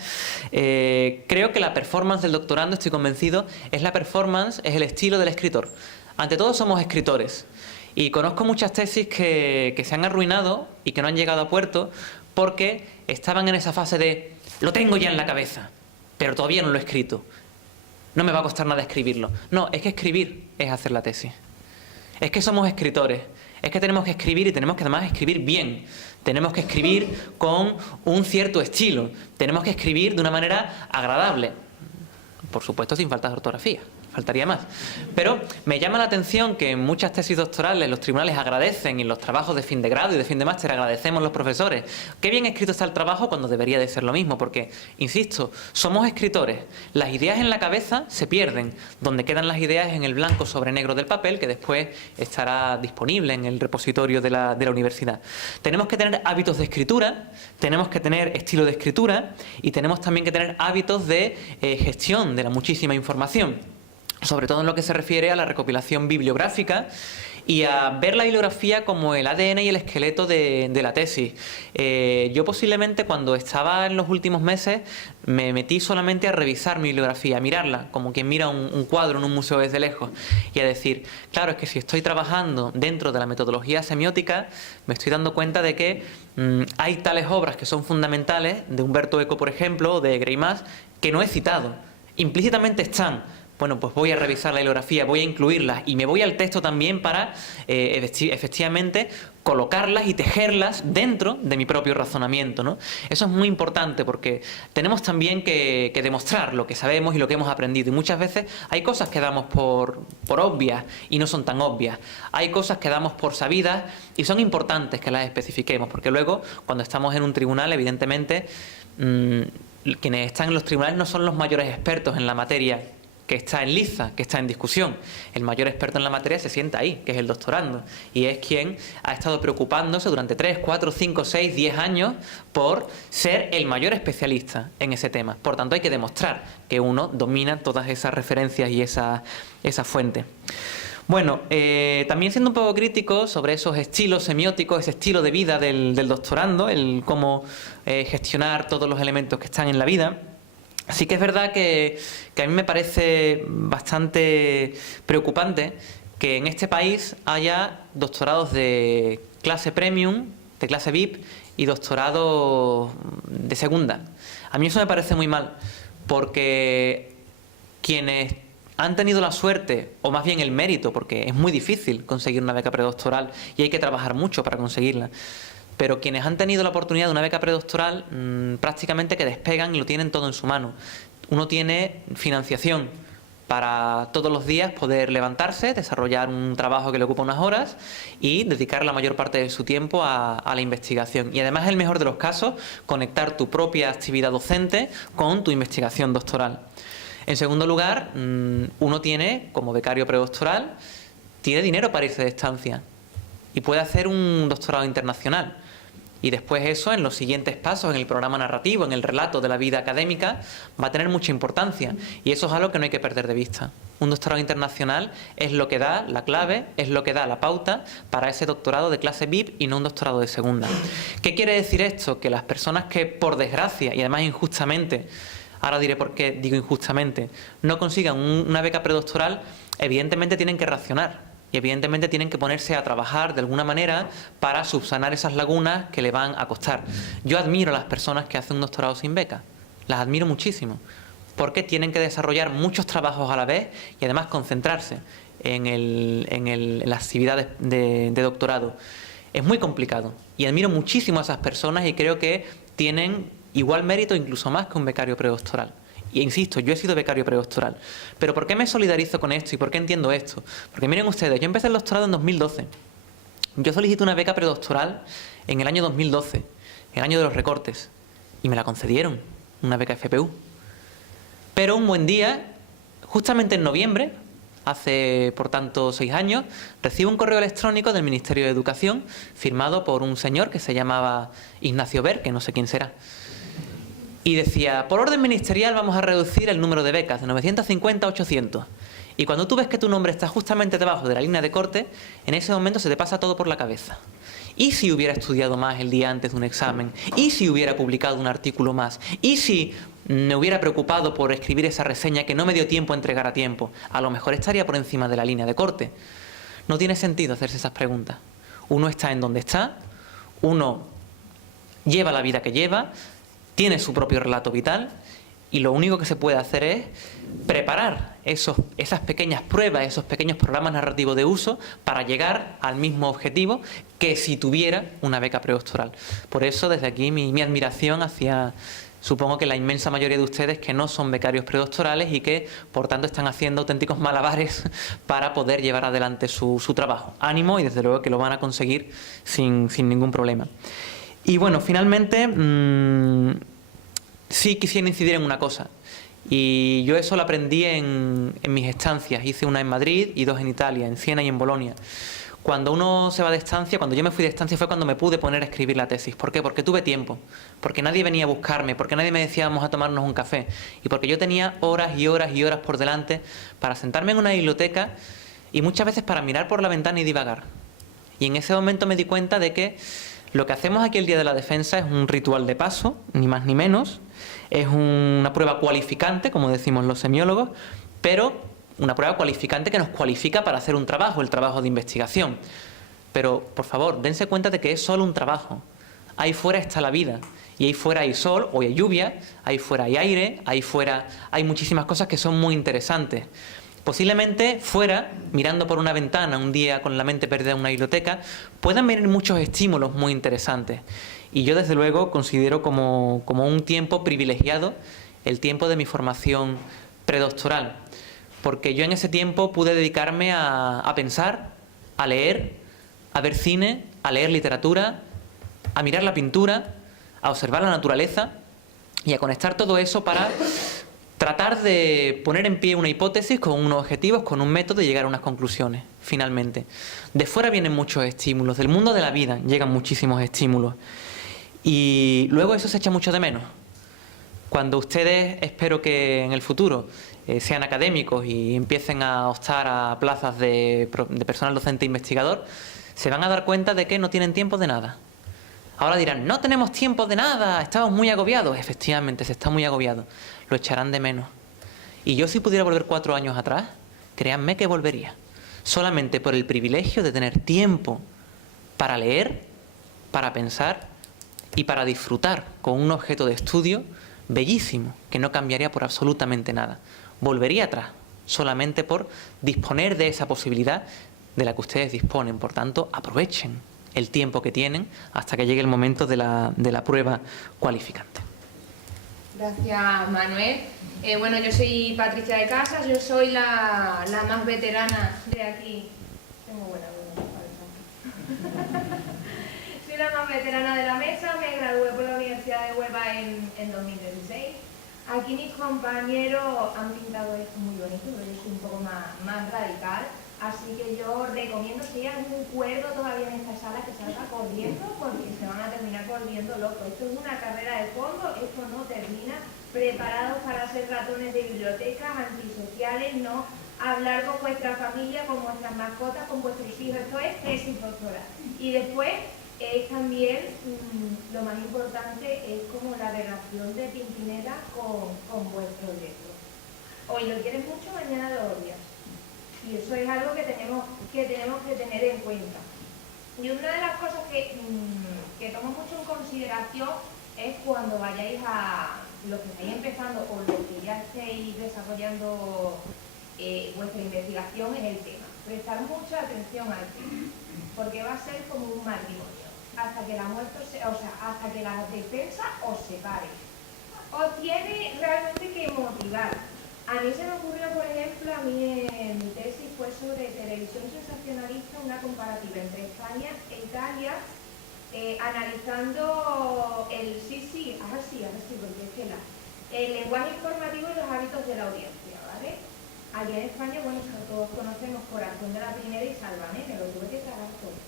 creo que la performance del doctorando, estoy convencido, es el estilo del escritor. Ante todo somos escritores, y conozco muchas tesis que se han arruinado y que no han llegado a puerto porque estaban en esa fase de lo tengo ya en la cabeza, pero todavía no lo he escrito. No me va a costar nada escribirlo. No, es que escribir es hacer la tesis. Es que somos escritores. Es que tenemos que escribir, y tenemos que además escribir bien. Tenemos que escribir con un cierto estilo. Tenemos que escribir de una manera agradable. Por supuesto, sin faltas de ortografía. Faltaría más. Pero me llama la atención que en muchas tesis doctorales los tribunales agradecen, y en los trabajos de fin de grado y de fin de máster agradecemos los profesores. Qué bien escrito está el trabajo, cuando debería de ser lo mismo, porque, insisto, somos escritores. Las ideas en la cabeza se pierden. Donde quedan las ideas en el blanco sobre negro del papel, que después estará disponible en el repositorio de la universidad. Tenemos que tener hábitos de escritura, tenemos que tener estilo de escritura, y tenemos también que tener hábitos de gestión de la muchísima información, sobre todo en lo que se refiere a la recopilación bibliográfica y a ver la bibliografía como el ADN y el esqueleto de la tesis. Yo posiblemente, cuando estaba en los últimos meses, me metí solamente a revisar mi bibliografía, a mirarla como quien mira un cuadro en un museo desde lejos, y a decir, claro, es que si estoy trabajando dentro de la metodología semiótica, me estoy dando cuenta de que hay tales obras que son fundamentales, de Umberto Eco, por ejemplo, o de Greimas, que no he citado. Implícitamente están. Bueno, pues voy a revisar la bibliografía, voy a incluirlas, y me voy al texto también para efectivamente colocarlas y tejerlas dentro de mi propio razonamiento, ¿no? Eso es muy importante, porque tenemos también que demostrar lo que sabemos y lo que hemos aprendido, y muchas veces hay cosas que damos por obvias y no son tan obvias. Hay cosas que damos por sabidas y son importantes que las especifiquemos, porque luego, cuando estamos en un tribunal, evidentemente, quienes están en los tribunales no son los mayores expertos en la materia que está en liza, que está en discusión. El mayor experto en la materia se sienta ahí, que es el doctorando, y es quien ha estado preocupándose durante 3, 4, 5, 6, 10 años por ser el mayor especialista en ese tema. Por tanto, hay que demostrar que uno domina todas esas referencias y esa fuente. Bueno, también siendo un poco crítico sobre esos estilos semióticos, ese estilo de vida del doctorando, el cómo gestionar todos los elementos que están en la vida. Sí que es verdad que a mí me parece bastante preocupante que en este país haya doctorados de clase premium, de clase VIP y doctorados de segunda. A mí eso me parece muy mal, porque quienes han tenido la suerte, o más bien el mérito, porque es muy difícil conseguir una beca predoctoral y hay que trabajar mucho para conseguirla, pero quienes han tenido la oportunidad de una beca predoctoral prácticamente que despegan y lo tienen todo en su mano. Uno tiene financiación para todos los días poder levantarse, desarrollar un trabajo que le ocupa unas horas y dedicar la mayor parte de su tiempo a la investigación. Y además, en el mejor de los casos, conectar tu propia actividad docente con tu investigación doctoral. En segundo lugar, uno tiene, como becario predoctoral, tiene dinero para irse de estancia y puede hacer un doctorado internacional. Y después eso, en los siguientes pasos, en el programa narrativo, en el relato de la vida académica, va a tener mucha importancia. Y eso es algo que no hay que perder de vista. Un doctorado internacional es lo que da la clave, es lo que da la pauta para ese doctorado de clase VIP y no un doctorado de segunda. ¿Qué quiere decir esto? Que las personas que, por desgracia, y además injustamente, ahora diré por qué digo injustamente, no consigan una beca predoctoral, evidentemente tienen que racionar. Y evidentemente tienen que ponerse a trabajar de alguna manera para subsanar esas lagunas que le van a costar. Yo admiro a las personas que hacen un doctorado sin beca. Las admiro muchísimo. Porque tienen que desarrollar muchos trabajos a la vez y además concentrarse en las actividades de doctorado. Es muy complicado. Y admiro muchísimo a esas personas y creo que tienen igual mérito, incluso más que un becario predoctoral. Y insisto, yo he sido becario predoctoral. Pero ¿por qué me solidarizo con esto y por qué entiendo esto? Porque miren ustedes, yo empecé el doctorado en 2012. Yo solicité una beca predoctoral en el año 2012, el año de los recortes, y me la concedieron, una beca FPU. Pero un buen día, justamente en noviembre, hace por tanto 6 años, recibo un correo electrónico del Ministerio de Educación firmado por un señor que se llamaba Ignacio Ver, que no sé quién será. Y decía, por orden ministerial vamos a reducir el número de becas de 950 a 800. Y cuando tú ves que tu nombre está justamente debajo de la línea de corte, en ese momento se te pasa todo por la cabeza. ¿Y si hubiera estudiado más el día antes de un examen? ¿Y si hubiera publicado un artículo más? ¿Y si me hubiera preocupado por escribir esa reseña que no me dio tiempo a entregar a tiempo? A lo mejor estaría por encima de la línea de corte. No tiene sentido hacerse esas preguntas. Uno está en donde está, uno lleva la vida que lleva, tiene su propio relato vital y lo único que se puede hacer es preparar esas pequeñas pruebas, esos pequeños programas narrativos de uso para llegar al mismo objetivo que si tuviera una beca predoctoral. Por eso, desde aquí, mi admiración hacia, supongo que la inmensa mayoría de ustedes que no son becarios predoctorales y que, por tanto, están haciendo auténticos malabares para poder llevar adelante su trabajo. Ánimo y, desde luego, que lo van a conseguir sin ningún problema. Y bueno, finalmente, sí quisiera incidir en una cosa. Y yo eso lo aprendí en mis estancias. Hice una en Madrid y 2 en Italia, en Siena y en Bolonia. Cuando uno se va de estancia, cuando yo me fui de estancia fue cuando me pude poner a escribir la tesis. ¿Por qué? Porque tuve tiempo. Porque nadie venía a buscarme. Porque nadie me decía vamos a tomarnos un café. Y porque yo tenía horas y horas y horas por delante para sentarme en una biblioteca y muchas veces para mirar por la ventana y divagar. Y en ese momento me di cuenta de que lo que hacemos aquí el Día de la Defensa es un ritual de paso, ni más ni menos. Es una prueba cualificante, como decimos los semiólogos, pero una prueba cualificante que nos cualifica para hacer un trabajo, el trabajo de investigación. Pero, por favor, dense cuenta de que es solo un trabajo. Ahí fuera está la vida. Y ahí fuera hay sol o hay lluvia, ahí fuera hay aire, ahí fuera hay muchísimas cosas que son muy interesantes. Posiblemente fuera, mirando por una ventana un día con la mente perdida en una biblioteca, puedan venir muchos estímulos muy interesantes. Y yo desde luego considero como un tiempo privilegiado el tiempo de mi formación predoctoral. Porque yo en ese tiempo pude dedicarme a pensar, a leer, a ver cine, a leer literatura, a mirar la pintura, a observar la naturaleza y a conectar todo eso para tratar de poner en pie una hipótesis con unos objetivos, con un método y llegar a unas conclusiones, finalmente. De fuera vienen muchos estímulos, del mundo de la vida llegan muchísimos estímulos. Y luego eso se echa mucho de menos. Cuando ustedes, espero que en el futuro, sean académicos y empiecen a optar a plazas de personal docente e investigador, se van a dar cuenta de que no tienen tiempo de nada. Ahora dirán, no tenemos tiempo de nada, estamos muy agobiados. Efectivamente, se está muy agobiado. Lo echarán de menos. Y yo si pudiera volver 4 años atrás, créanme que volvería. solamente por el privilegio de tener tiempo para leer, para pensar y para disfrutar con un objeto de estudio bellísimo, que no cambiaría por absolutamente nada. Volvería atrás, solamente por disponer de esa posibilidad de la que ustedes disponen. Por tanto, aprovechen el tiempo que tienen hasta que llegue el momento de la prueba cualificante. Gracias, Manuel. Bueno, yo soy Patricia de Casas, yo soy la más veterana de aquí. Tengo buena Soy la más veterana de la mesa, me gradué por la Universidad de Huelva en 2016. Aquí mis compañeros han pintado esto muy bonito, pero yo soy un poco más radical. Así que yo recomiendo, si hay algún cuerdo todavía en esta sala, que salga corriendo, porque se van a terminar volviendo locos. Esto es una carrera de fondo, esto no termina. Preparados para ser ratones de bibliotecas, antisociales, no hablar con vuestra familia, con vuestras mascotas, con vuestros hijos. Esto es tesis doctoral. Y después es también, lo más importante, es como la relación de Pimpinela con vuestro director. Hoy lo quieres mucho, mañana lo odias. Y eso es algo que tenemos que tener en cuenta. Y una de las cosas que tomo mucho en consideración es cuando vayáis a los que estáis empezando o los que ya estéis desarrollando vuestra investigación en el tema. Prestar mucha atención al tema, porque va a ser como un matrimonio, hasta que la muerte, hasta que la defensa os separe. Os tiene realmente que motivar. A mí se me ocurrió, por ejemplo, mi tesis fue sobre televisión sensacionalista, una comparativa entre España e Italia, analizando porque es que el lenguaje informativo y los hábitos de la audiencia, ¿vale? Aquí en España, bueno, todos conocemos Corazón de la Primera y Sálvame, me lo tuve que tragar todo.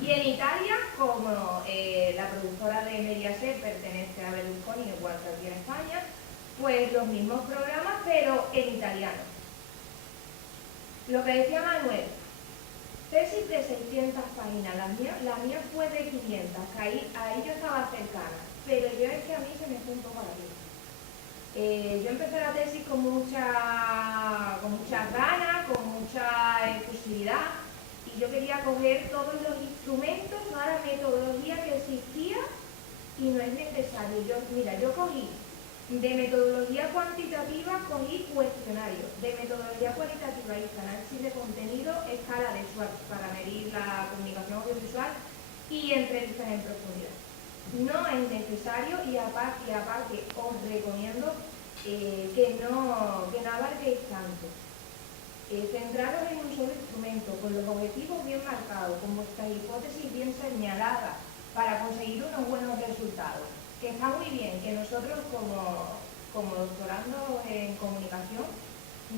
Y en Italia, como la productora de Mediaset pertenece a Berlusconi, igual que aquí en España, pues los mismos programas, pero en italiano. Lo que decía Manuel, tesis de 600 páginas, la mía fue de 500, ahí yo estaba cercana, pero yo es que a mí se me fue un poco la vida. Yo empecé la tesis con muchas ganas, con mucha efusividad, y yo quería coger todos los instrumentos, toda la metodología que existía, y no es necesario. Yo cogí de metodología cuantitativa, cogí cuestionarios, de metodología cualitativa y análisis de contenido, escala de Schwartz para medir la comunicación audiovisual y entrevistas en profundidad. No es necesario y aparte os recomiendo que no abarquéis tanto. Centraros en un solo instrumento, con los objetivos bien marcados, con vuestras hipótesis bien señaladas, para conseguir unos buenos resultados. Que está muy bien, que nosotros como doctorandos en comunicación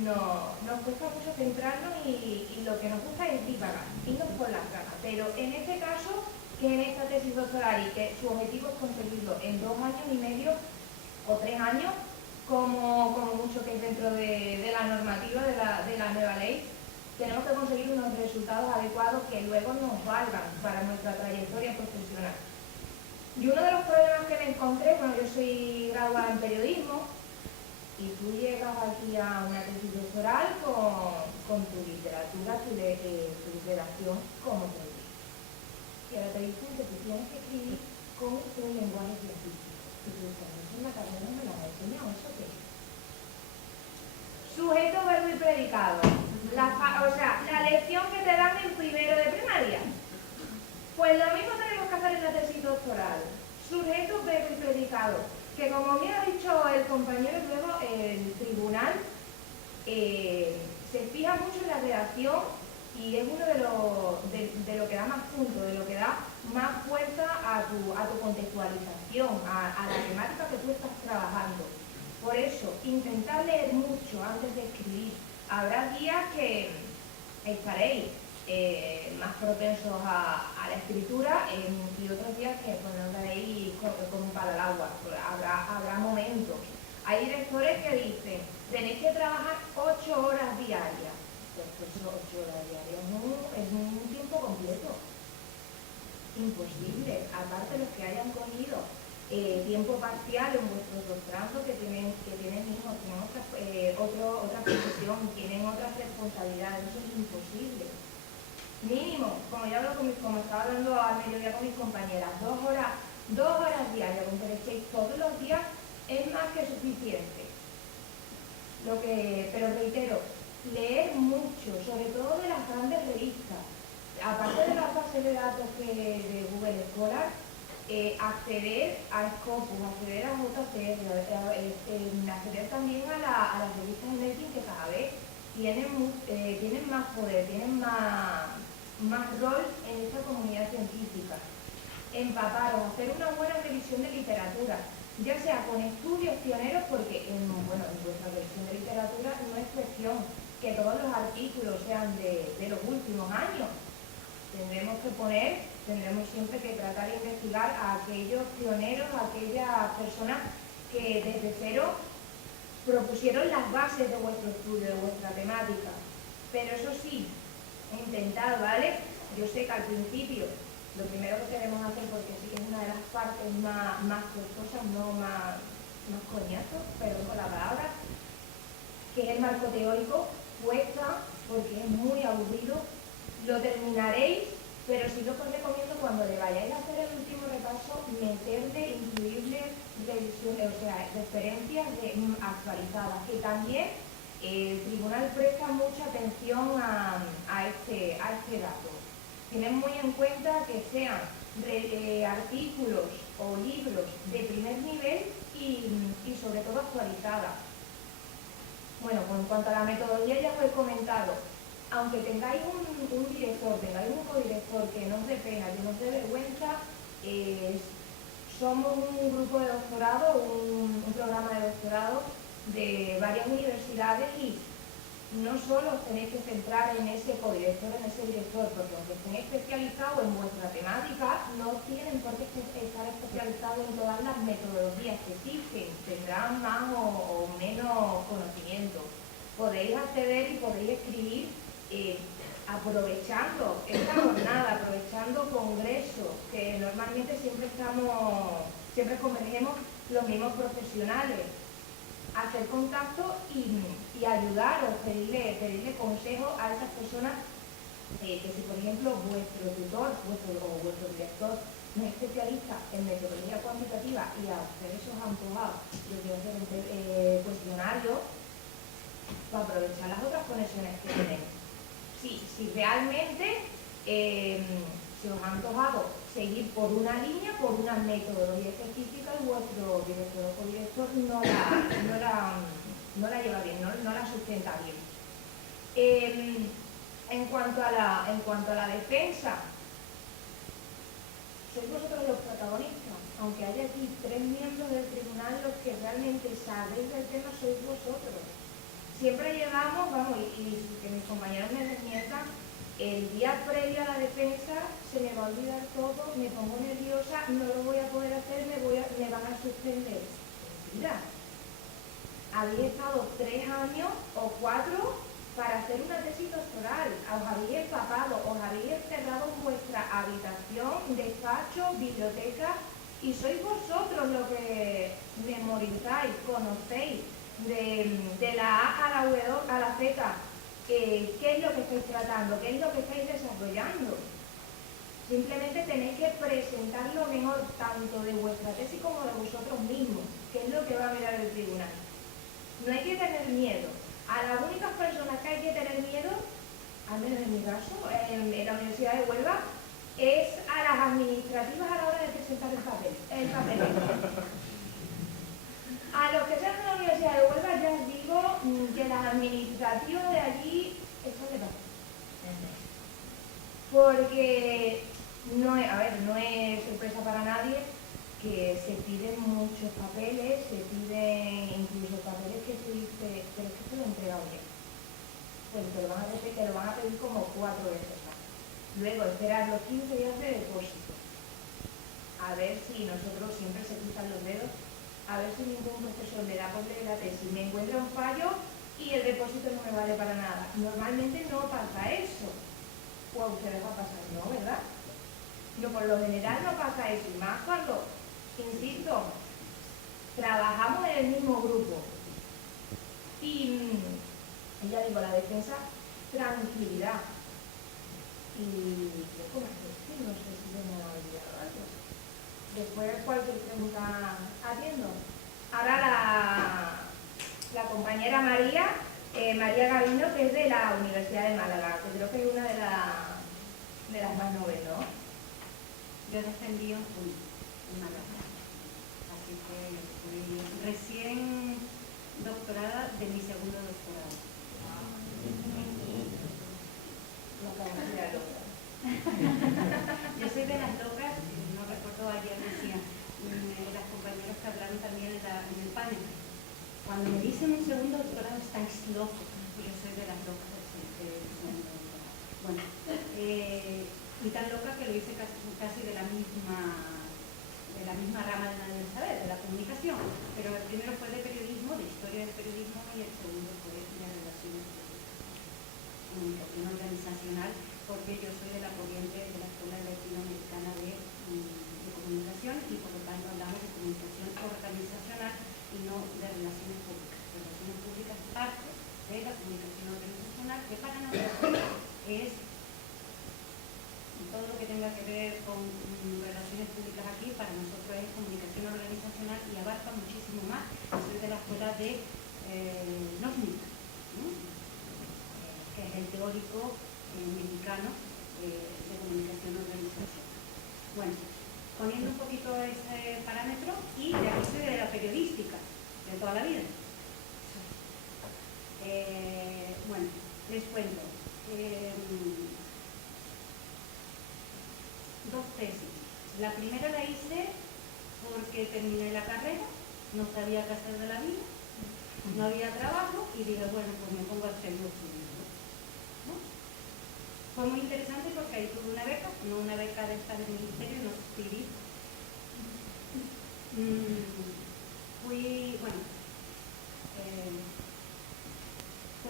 nos cuesta mucho centrarnos y lo que nos gusta es divagar, irnos por las ramas. Pero en este caso, que en esta tesis doctoral y que su objetivo es conseguirlo en 2 años y medio o 3 años, como mucho que es dentro de la normativa de la nueva ley, tenemos que conseguir unos resultados adecuados que luego nos valgan para nuestra trayectoria profesional. Y uno de los problemas que me encontré, bueno, yo soy graduada en periodismo, y tú llegas aquí a una tesis doctoral con tu literatura, tu redacción como periodista. Y ahora te dicen que tú tienes que escribir con un lenguaje científico. Y tú dices, eso en la carrera no me lo han enseñado, ¿eso qué es? Sujeto, verbo y predicado. La lección que te dan en primero de primaria. Pues lo mismo tenemos que hacer en la tesis doctoral. Sujeto, verbo y predicado. Que como me ha dicho el compañero, luego el tribunal se fija mucho en la redacción y es uno de lo que da más puntos, de lo que da más fuerza a tu contextualización, a la temática que tú estás trabajando. Por eso, intentar leer mucho antes de escribir. Habrá días que estaréis más propensos a la escritura y otros días que pues, no andaréis con un palo al agua. Habrá momentos. Hay directores que dicen, tenéis que trabajar 8 horas diarias. Pues 8 horas diarias es un tiempo completo. Imposible. Aparte los que hayan cogido tiempo parcial en vuestros doctorandos que tienen hijos, tienen otra profesión, tienen otras responsabilidades, eso es imposible. Mínimo, como estaba hablando al mediodía con mis compañeras, 2 horas diarias, aunque le echéis todos los días, es más que suficiente. Pero reitero, leer mucho, sobre todo de las grandes revistas, aparte de las bases de datos de Google Scholar, acceder a Scopus, acceder a JCR, acceder también a las revistas de Netflix que cada vez tienen más poder, tienen más rol en esta comunidad científica. Empaparos, hacer una buena revisión de literatura, ya sea con estudios pioneros, porque en vuestra revisión de literatura no es cuestión que todos los artículos sean de los últimos años. Tendremos siempre que tratar de investigar a aquellos pioneros, a aquellas personas que desde cero propusieron las bases de vuestro estudio, de vuestra temática. Pero eso sí, intentad, ¿vale? Yo sé que al principio lo primero que queremos hacer, porque sí que es una de las partes más costosas, no más coñazo, perdón por la palabra, que es el marco teórico, cuesta porque es muy aburrido. Lo terminaréis, pero sí que os recomiendo cuando le vayáis a hacer el último repaso, meterle, incluirle revisiones, referencias actualizadas, que también el tribunal presta mucha atención a este dato. Tened muy en cuenta que sean artículos o libros de primer nivel y sobre todo actualizadas. Bueno, en cuanto a la metodología ya os he comentado. Aunque tengáis un director, tengáis un codirector que no os dé pena, que no os dé vergüenza, somos un grupo de doctorado, un programa de doctorado de varias universidades y no solo os tenéis que centrar en ese codirector, en ese director, porque aunque estén especializados en vuestra temática, no tienen por qué estar especializados en todas las metodologías que existen, tendrán más o menos conocimiento. Podéis acceder y podéis escribir aprovechando esta jornada, aprovechando congresos, que normalmente siempre convergemos los mismos profesionales, hacer contacto y ayudaros, pedirle consejo a esas personas que si por ejemplo vuestro tutor o vuestro director no es especialista en metodología cuantitativa y a ustedes os han antojado yo quiero hacer un cuestionario para aprovechar las otras conexiones que tienen. Si realmente se os ha antojado seguir por una línea, por una metodología específica y vuestro director o director no la lleva bien, no la sustenta bien. En cuanto a la defensa, sois vosotros los protagonistas. Aunque haya aquí 3 miembros del tribunal, los que realmente sabéis del tema sois vosotros. Siempre llegamos, y que mis compañeros me desmientan, el día previo a la defensa se me va a olvidar todo, me pongo nerviosa, no lo voy a poder hacer, me van a suspender. Mentira. Habéis estado 3 años o 4 para hacer una tesis doctoral, os habéis empapado, os habéis encerrado en vuestra habitación, despacho, biblioteca, y sois vosotros los que memorizáis, conocéis de la A a la W a la Z, qué es lo que estáis tratando, qué es lo que estáis desarrollando. Simplemente tenéis que presentar lo mejor tanto de vuestra tesis como de vosotros mismos, que es lo que va a mirar el tribunal. No hay que tener miedo. A las únicas personas que hay que tener miedo, al menos en mi caso, en la Universidad de Huelva, es a las administrativas a la hora de presentar el papel. A los que sean de la Universidad de Huelva ya os digo que las administrativas de allí están de paz. Porque no es sorpresa para nadie que se piden muchos papeles, se piden incluso papeles que tú dices, pero es que te lo he entregado ya. Pues te lo van a pedir como 4 veces más. Luego esperar los 15 días de depósito. A ver si nosotros siempre se cruzan los dedos, a ver si ningún profesor me da por leer la tesis, me encuentra un fallo y el depósito no me vale para nada. Normalmente no pasa eso. O a ustedes va a pasar, ¿no? ¿Verdad? No, por lo general no pasa eso, y más cuando insisto, trabajamos en el mismo grupo. Y ya digo, la defensa, tranquilidad. Y poco más que decir, no sé si se me ha olvidado algo. Después cualquier pregunta atiendo. Ahora la compañera María, María Gavino, que es de la Universidad de Málaga, que creo que es una de las más nobles, ¿no? Yo defendí en junio, en Málaga. Así que fui recién doctorada de mi segundo doctorado. No acabo de ser loca. Yo soy de las locas, no recuerdo ayer decía, las compañeras que hablaron también en el panel. Cuando me dicen un segundo doctorado estáis locos. Yo soy de las locas del segundo doctorado. Bueno, y tan loca que lo hice casi de la misma rama de la universidad, de la comunicación. Pero el primero fue de periodismo, de historia del periodismo, y el segundo fue de relaciones públicas, comunicación organizacional, porque yo soy de la corriente de la Escuela Latinoamericana de Comunicación y por lo tanto hablamos de comunicación organizacional y no de relaciones públicas. Relaciones públicas es parte de la comunicación organizacional, que para nosotros es todo lo que tenga que ver con relaciones públicas aquí, para nosotros es comunicación organizacional y abarca muchísimo más. Soy de la escuela de Nosnik, que es el teórico mexicano de comunicación organizacional. Bueno, poniendo un poquito ese parámetro, y de aquí soy de la periodística, de toda la vida. Bueno, les cuento. Dos tesis. La primera la hice porque terminé la carrera, no sabía qué hacer de la vida, no había trabajo y dije, bueno, pues me pongo a hacer los estudios, ¿no? Fue muy interesante porque ahí tuve una beca, no una beca de esta del ministerio, no escribí. Fui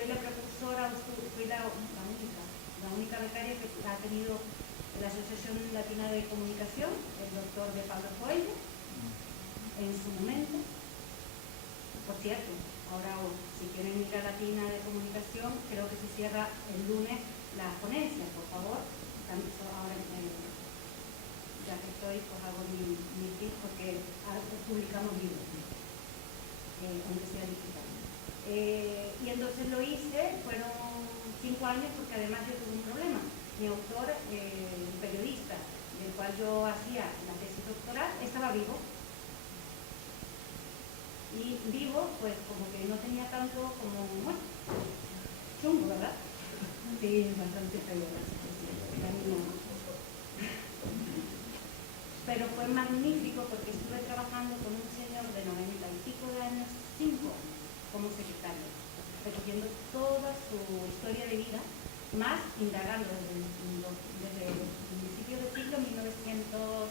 la precursora, fui la única becaria que ha tenido la Asociación Latina de Comunicación, el doctor de Pablo Coelho, en su momento. Por cierto, ahora si quieren ir a Latina de Comunicación, creo que se cierra el lunes la ponencia, por favor. Ahora, ya que estoy, pues hago mi tip porque publicamos libros, aunque sea digital. Y entonces lo hice, fueron 5 años porque además yo tuve un problema. Mi autor, el periodista del cual yo hacía la tesis doctoral, estaba vivo. Y vivo, pues como que no tenía tanto como, bueno, chungo, ¿verdad? Sí, bastante feo la situación. Pero fue magnífico porque estuve trabajando con un señor de 90 y pico de años, 5 años, como secretario, recogiendo toda su historia de vida, más indagando desde el principio del siglo 1929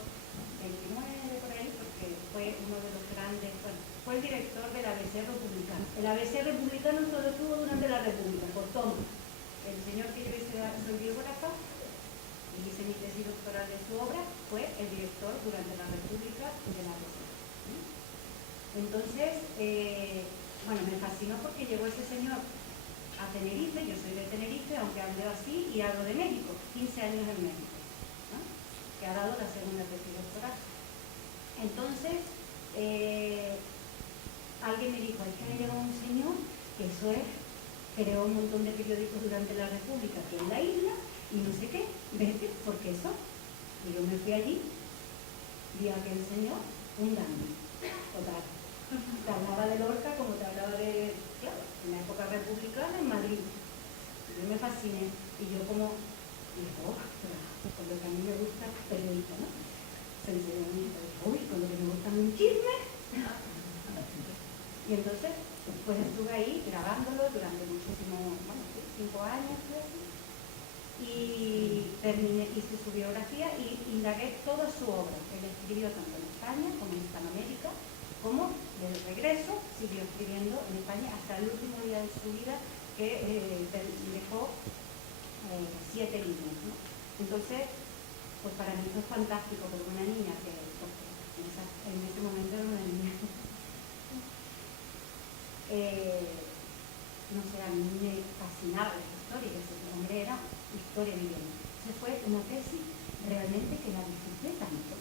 por ahí, porque fue uno de los grandes, bueno, fue el director del ABC republicano. El ABC republicano solo estuvo durante la República, por toma. El señor que yo hice el biógrafo y hice mi tesis doctoral de su obra, fue el director durante la República de la República. Entonces, bueno, me fascinó porque llegó ese señor a Tenerife, yo soy de Tenerife, aunque hablo así, y hablo de México, 15 años en México, ¿no? Que ha dado la segunda tesis doctoral. Entonces, alguien me dijo, es que me llegó un señor que eso es, creó un montón de periódicos durante la República, que en la isla, y no sé qué, vete, porque eso. Y yo me fui allí, vi a aquel señor, un dandy, total. Te hablaba de Lorca como te hablaba de, claro, en la época republicana en Madrid. Yo me fasciné, y yo como, dije, oh, con lo que a mí me gusta, periodista, ¿no? Sensibilmente, uy, con lo que me gusta un chisme. Y entonces, pues estuve ahí grabándolo durante muchísimo, bueno, 5 años, creo. Y terminé, hice su biografía y indagué toda su obra. Él escribió tanto en España como en Hispanoamérica, como de regreso siguió escribiendo en España hasta el último día de su vida, que dejó 7 libros, ¿no? Entonces, pues para mí fue fantástico, porque una niña que, pues, en en ese momento era una niña. No sé, a mí me fascinaba la historia, ese hombre era historia viviente. Esa fue una tesis realmente que la disfruté tanto,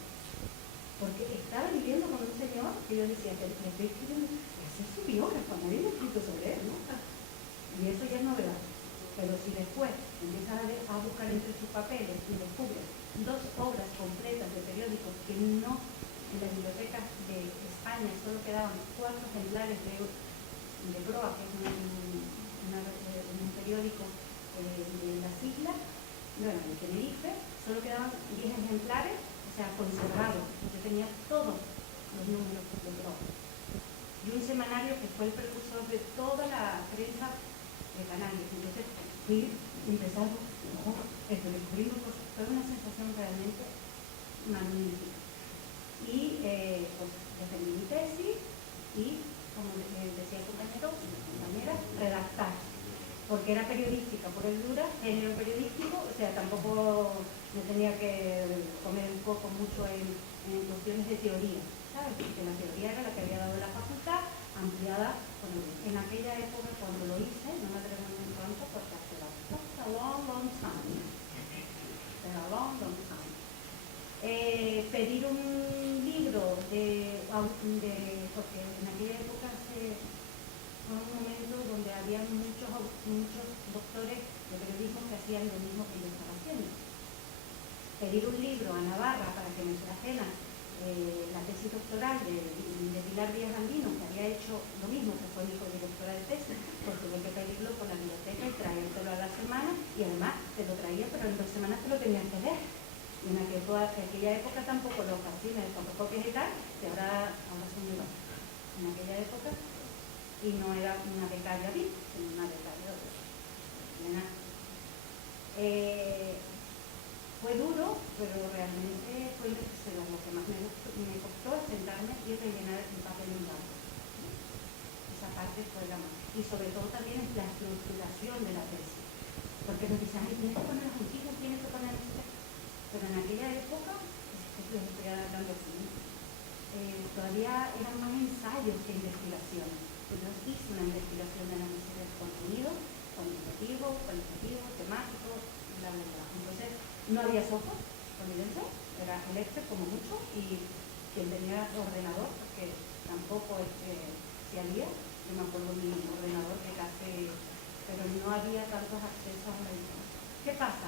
porque estaba viviendo con un señor que yo decía, que le estoy escribiendo, ese es su biógrafo, nadie me ha escrito sobre él, ¿no? Y eso ya es novedad. Pero si después empiezas a buscar entre sus papeles y descubres 2 obras completas de periódicos que no, en las bibliotecas de España solo quedaban 4 ejemplares de Proa, que es un periódico de las islas, bueno, de Tenerife, solo quedaban 10 ejemplares, o sea, conservados. Yo tenía todos los números de Proa. Y un semanario que fue el precursor de toda la prensa de Canarias. Entonces fui empezando, descubrimos cosas. Fue una sensación realmente magnífica. Y pues defendí mi tesis y, como decía el compañero y la compañera, redactar, porque era periodística por el dura, género periodístico, o sea, tampoco me tenía que comer un poco mucho en cuestiones de teoría, ¿sabes? Porque la teoría era la que había dado la facultad, ampliada en aquella época cuando lo hice, no me atrevo ni tanto porque hace a long time. A long time. Pedir un libro porque en aquella época fue un momento donde había muchos doctores de periodismo que hacían lo mismo que yo estaba haciendo. Pedir un libro a Navarra para que me trajera la tesis doctoral de Pilar Díaz Andino, que había hecho lo mismo, que fue mi codirectora de tesis, pues tuve que pedirlo por la biblioteca y traértelo a la semana, y además te lo traía, pero en 2 semanas te lo tenías que leer. Y en aquella época tampoco los fascines de fotocopias y tal, que ahora son muy bajos. En aquella época, y no era una becaria VIP, sino una becaria de fue duro, pero realmente fue lo que más me costó sentarme y rellenar el papel en blanco. Esa parte fue la más. Y sobre todo también es la estructuración de la tesis. Porque nos dicen, ay, tienes que poner los motivos, tienes que poner esto. Pero en aquella época, les estoy hablando así, todavía eran más ensayos que investigaciones. Entonces hice una investigación de análisis de contenido, cuantitativo, temático, bla, bla, bla. Entonces, no había software, evidente, era el Excel como mucho, y quien tenía ordenador, porque tampoco si había, yo me acuerdo de mi ordenador que casi, pero no había tantos accesos a la información. ¿Qué pasa?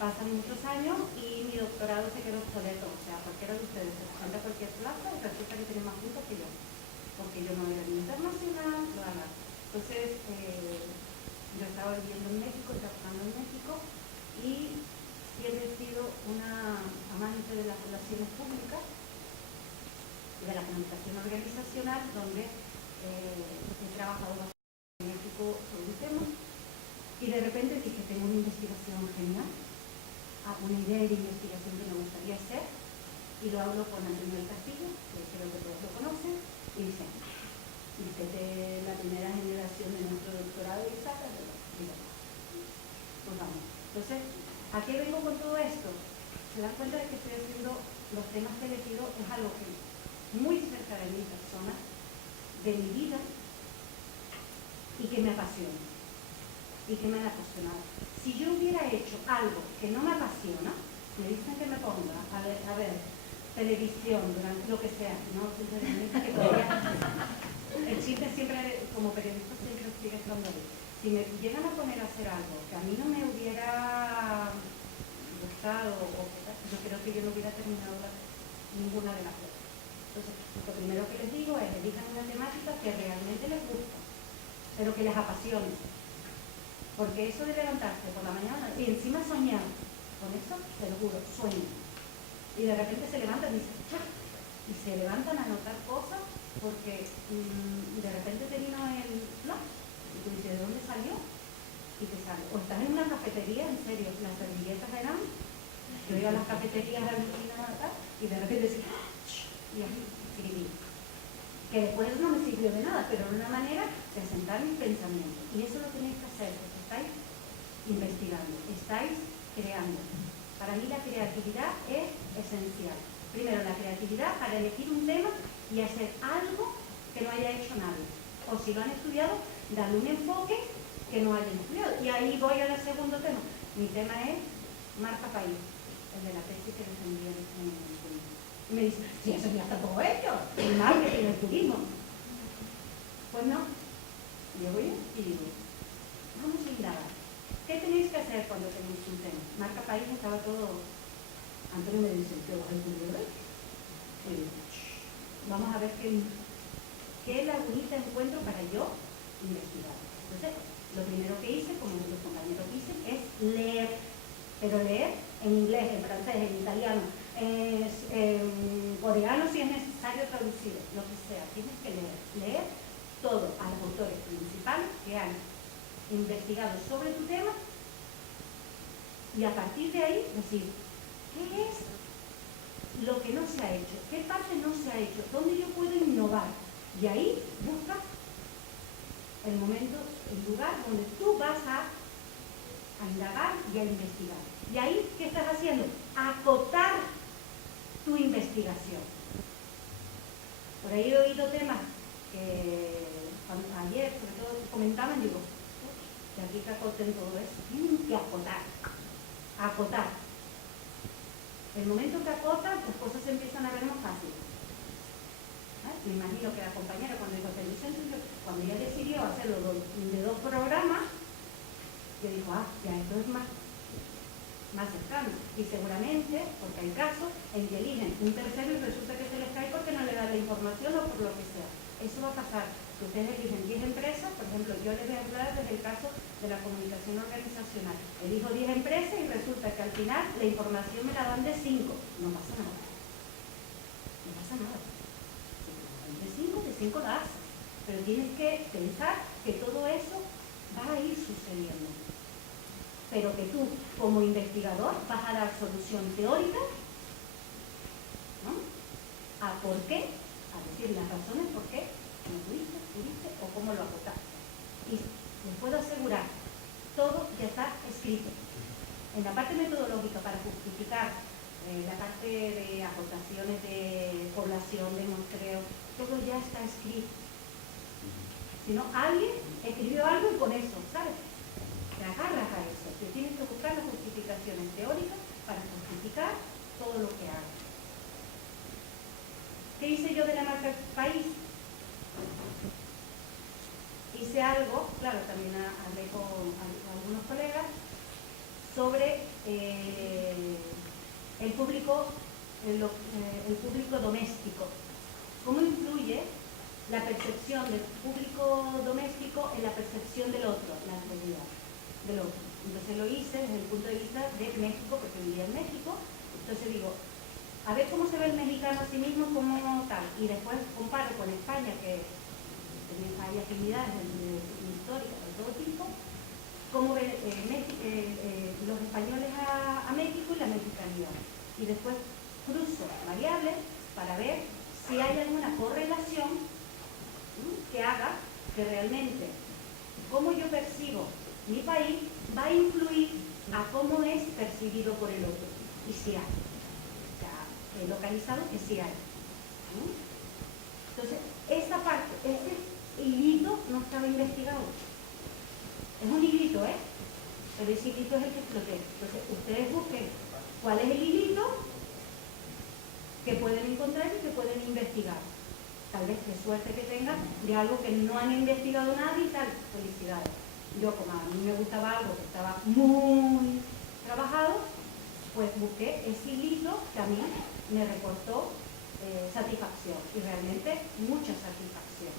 Pasan muchos años y mi doctorado se quedó obsoleto, o sea, cualquiera de ustedes se presenta a cualquier plaza y resulta que tiene más puntos que yo, porque yo no era ni internacional, bla, bla. Entonces, yo estaba viviendo en México, trabajando en México, y siempre he sido una amante de las relaciones públicas, de la comunicación organizacional, donde he trabajado bastante en México sobre un tema, y de repente dije, tengo una investigación genial, una idea de investigación que me gustaría hacer, y lo hablo con Antonio del Castillo, que creo que todos lo conocen, y dice, usted es la primera generación de nuestro doctorado y saca, pues vamos. Entonces, ¿a qué vengo con todo esto? Se dan cuenta de que estoy haciendo los temas que he elegido, es algo que muy cerca de mi persona, de mi vida, y que me apasiona, y que me ha apasionado. Si yo hubiera hecho algo que no me apasiona, me dicen que me ponga a ver televisión, durante lo que sea, no que todavía, el chiste siempre, como periodista, siempre sigue estando ahí. Si me llegan a poner a hacer algo que a mí no me hubiera gustado, yo creo que yo no hubiera terminado ninguna de las dos. Entonces, lo primero que les digo es, elijan una temática que realmente les gusta, pero que les apasione. Porque eso de levantarse por la mañana y encima soñar, con eso, te lo juro, sueñan. Y de repente se levantan y dicen, ¡ah! Y se levantan a anotar cosas porque de repente te vino el flash y tú dices, ¿de dónde salió? Y te sale. O estás en una cafetería, en serio, las servilletas eran, yo iba a las cafeterías argentinas y de repente decía, ¡ah! Y así escribí. Que después no me sirvió de nada, pero era una manera de asentar mis pensamientos. Y eso lo tenéis que hacer, porque estáis investigando, estáis creando. Para mí la creatividad es esencial. Primero, la creatividad para elegir un tema y hacer algo que no haya hecho nadie. O si lo han estudiado, darle un enfoque que no hayan estudiado. Y ahí voy al segundo tema. Mi tema es marca país, el de la tesis que defendí en el turismo. Y me dice, sí, eso ya está todo hecho, el marketing, el turismo. Pues no. Llego yo y digo, vamos a indagar. ¿Qué tenéis que hacer cuando tenéis un tema? Marca país estaba todo. Antonio me dice, ¿qué vas a estudiar? Y digo, vamos a ver qué lagunita encuentro para yo investigar. Entonces, lo primero que hice, como los compañeros dicen, es leer. Pero leer en inglés, en francés, en italiano, en coreano si es necesario traducir, lo que sea. Tienes que leer. Leer todo a los autores principales que han investigado sobre tu tema y a partir de ahí decir, ¿qué es lo que no se ha hecho? ¿Qué parte no se ha hecho? ¿Dónde yo puedo innovar? Y ahí busca el momento, el lugar donde tú vas a indagar y a investigar. Y ahí, ¿qué estás haciendo? Acotar tu investigación. Por ahí he oído temas que ayer, sobre todo, comentaban, digo, que aquí que acoten todo eso, tienen que acotar. Acotar. El momento que acotan, las cosas se empiezan a ver más fáciles. Me imagino que la compañera cuando dijo Telecentro, cuando ella decidió hacerlo de 2 programas, yo dijo, ya esto es más cercano. Y seguramente, porque hay casos en que eligen un tercero y resulta que se les cae porque no le dan la información o por lo que sea. Eso va a pasar. Si ustedes eligen 10 empresas, por ejemplo, yo les voy a hablar desde el caso de la comunicación organizacional. Elijo 10 empresas y resulta que al final la información me la dan de 5. No pasa nada. No pasa nada. De 5 das, pero tienes que pensar que todo eso va a ir sucediendo, pero que tú como investigador vas a dar solución teórica, ¿no? A por qué, a decir las razones por qué no pudiste o cómo lo acotaste. Y les puedo asegurar, todo ya está escrito. En la parte metodológica para justificar la parte de acotaciones de población, de muestreo, todo ya está escrito. Si no, alguien escribió algo y con eso, ¿sabes? Te agarras a eso. Te tienes que buscar las justificaciones teóricas para justificar todo lo que hagas. ¿Qué hice yo de la marca país? Hice algo, claro, también hablé con algunos colegas sobre el público doméstico. ¿Cómo influye la percepción del público doméstico en la percepción del otro, la realidad del otro? Entonces lo hice desde el punto de vista de México, porque vivía en México. Entonces digo, a ver cómo se ve el mexicano a sí mismo, como tal. Y después comparo con España, que hay afinidades históricas de todo tipo, cómo ven los españoles a México y la mexicanidad. Y después cruzo variables para ver si hay alguna correlación que haga que realmente cómo yo percibo mi país va a influir a cómo es percibido por el otro. Y si hay. O sea, he localizado que sí hay. Entonces, esa parte, este hilito no estaba investigado. Es un hilito, pero ese hilito es el que exploté. Entonces, ustedes busquen cuál es el hilito que pueden encontrar y que pueden investigar. Tal vez de suerte que tengan de algo que no han investigado nadie y tal. Felicidades. Yo, como a mí me gustaba algo que estaba muy trabajado, pues busqué ese hilito que a mí me reportó satisfacción, y realmente mucha satisfacción.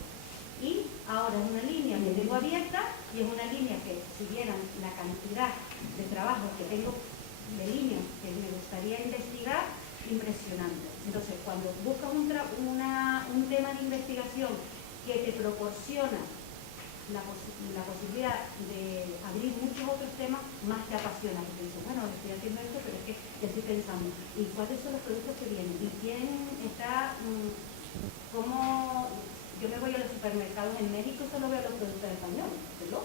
Y ahora es una línea que tengo abierta, y es una línea que, si vieran la cantidad de trabajo que tengo de líneas que me gustaría investigar, impresionante. Entonces, cuando buscas un tema de investigación que te proporciona la posibilidad de abrir muchos otros temas, más te apasiona, porque dices, bueno, estoy haciendo esto, pero es que ya estoy pensando, ¿y cuáles son los productos que vienen? ¿Y quién está, cómo? Yo me voy a los supermercados en México y solo veo los productos españoles, ¿no?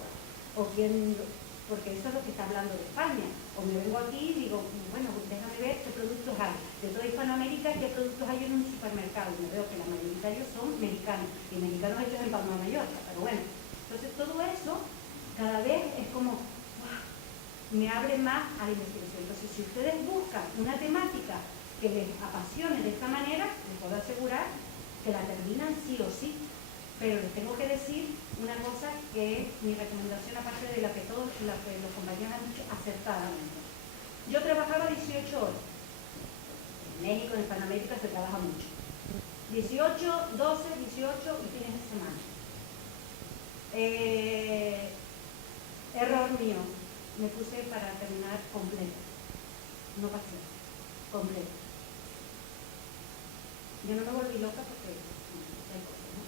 O quién, porque eso es lo que está hablando de España. O me vengo aquí y digo, bueno, pues déjame ver qué productos hay. De toda Hispanoamérica, qué productos hay en un supermercado. Y me veo que la mayoría son mexicanos, y mexicanos hechos en Palma de Mallorca, pero bueno. Entonces todo eso cada vez es como, ¡wow!, me abre más a la investigación. Entonces, si ustedes buscan una temática que les apasione de esta manera, les puedo asegurar que la terminan sí o sí. Pero les tengo que decir una cosa que es mi recomendación, aparte de la que todos los compañeros han dicho acertadamente. Yo trabajaba 18 horas. En México, en Hispanoamérica se trabaja mucho. 18, 12, 18 y fines de semana. Error mío. Me puse para terminar completo. No pasé. Completo. Yo no me volví loca porque hay cosas, ¿no?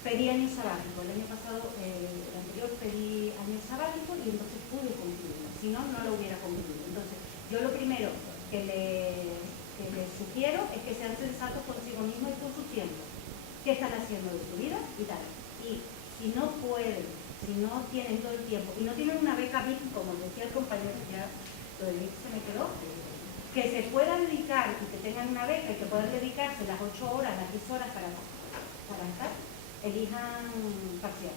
Pedí año sabático. El año pasado, el anterior, pedí año sabático y entonces pude concluirlo. Si no, no lo hubiera concluido. Entonces, yo lo primero que les sugiero es que sean sensatos consigo mismos y con su tiempo. ¿Qué están haciendo de su vida? Y tal. Y si no pueden, si no tienen todo el tiempo, y no tienen una beca VIP, como decía el compañero, ya lo de VIP se me quedó, que se puedan dedicar y que tengan una beca y que puedan dedicarse las 8 horas, las 10 horas para estar, elijan parcial.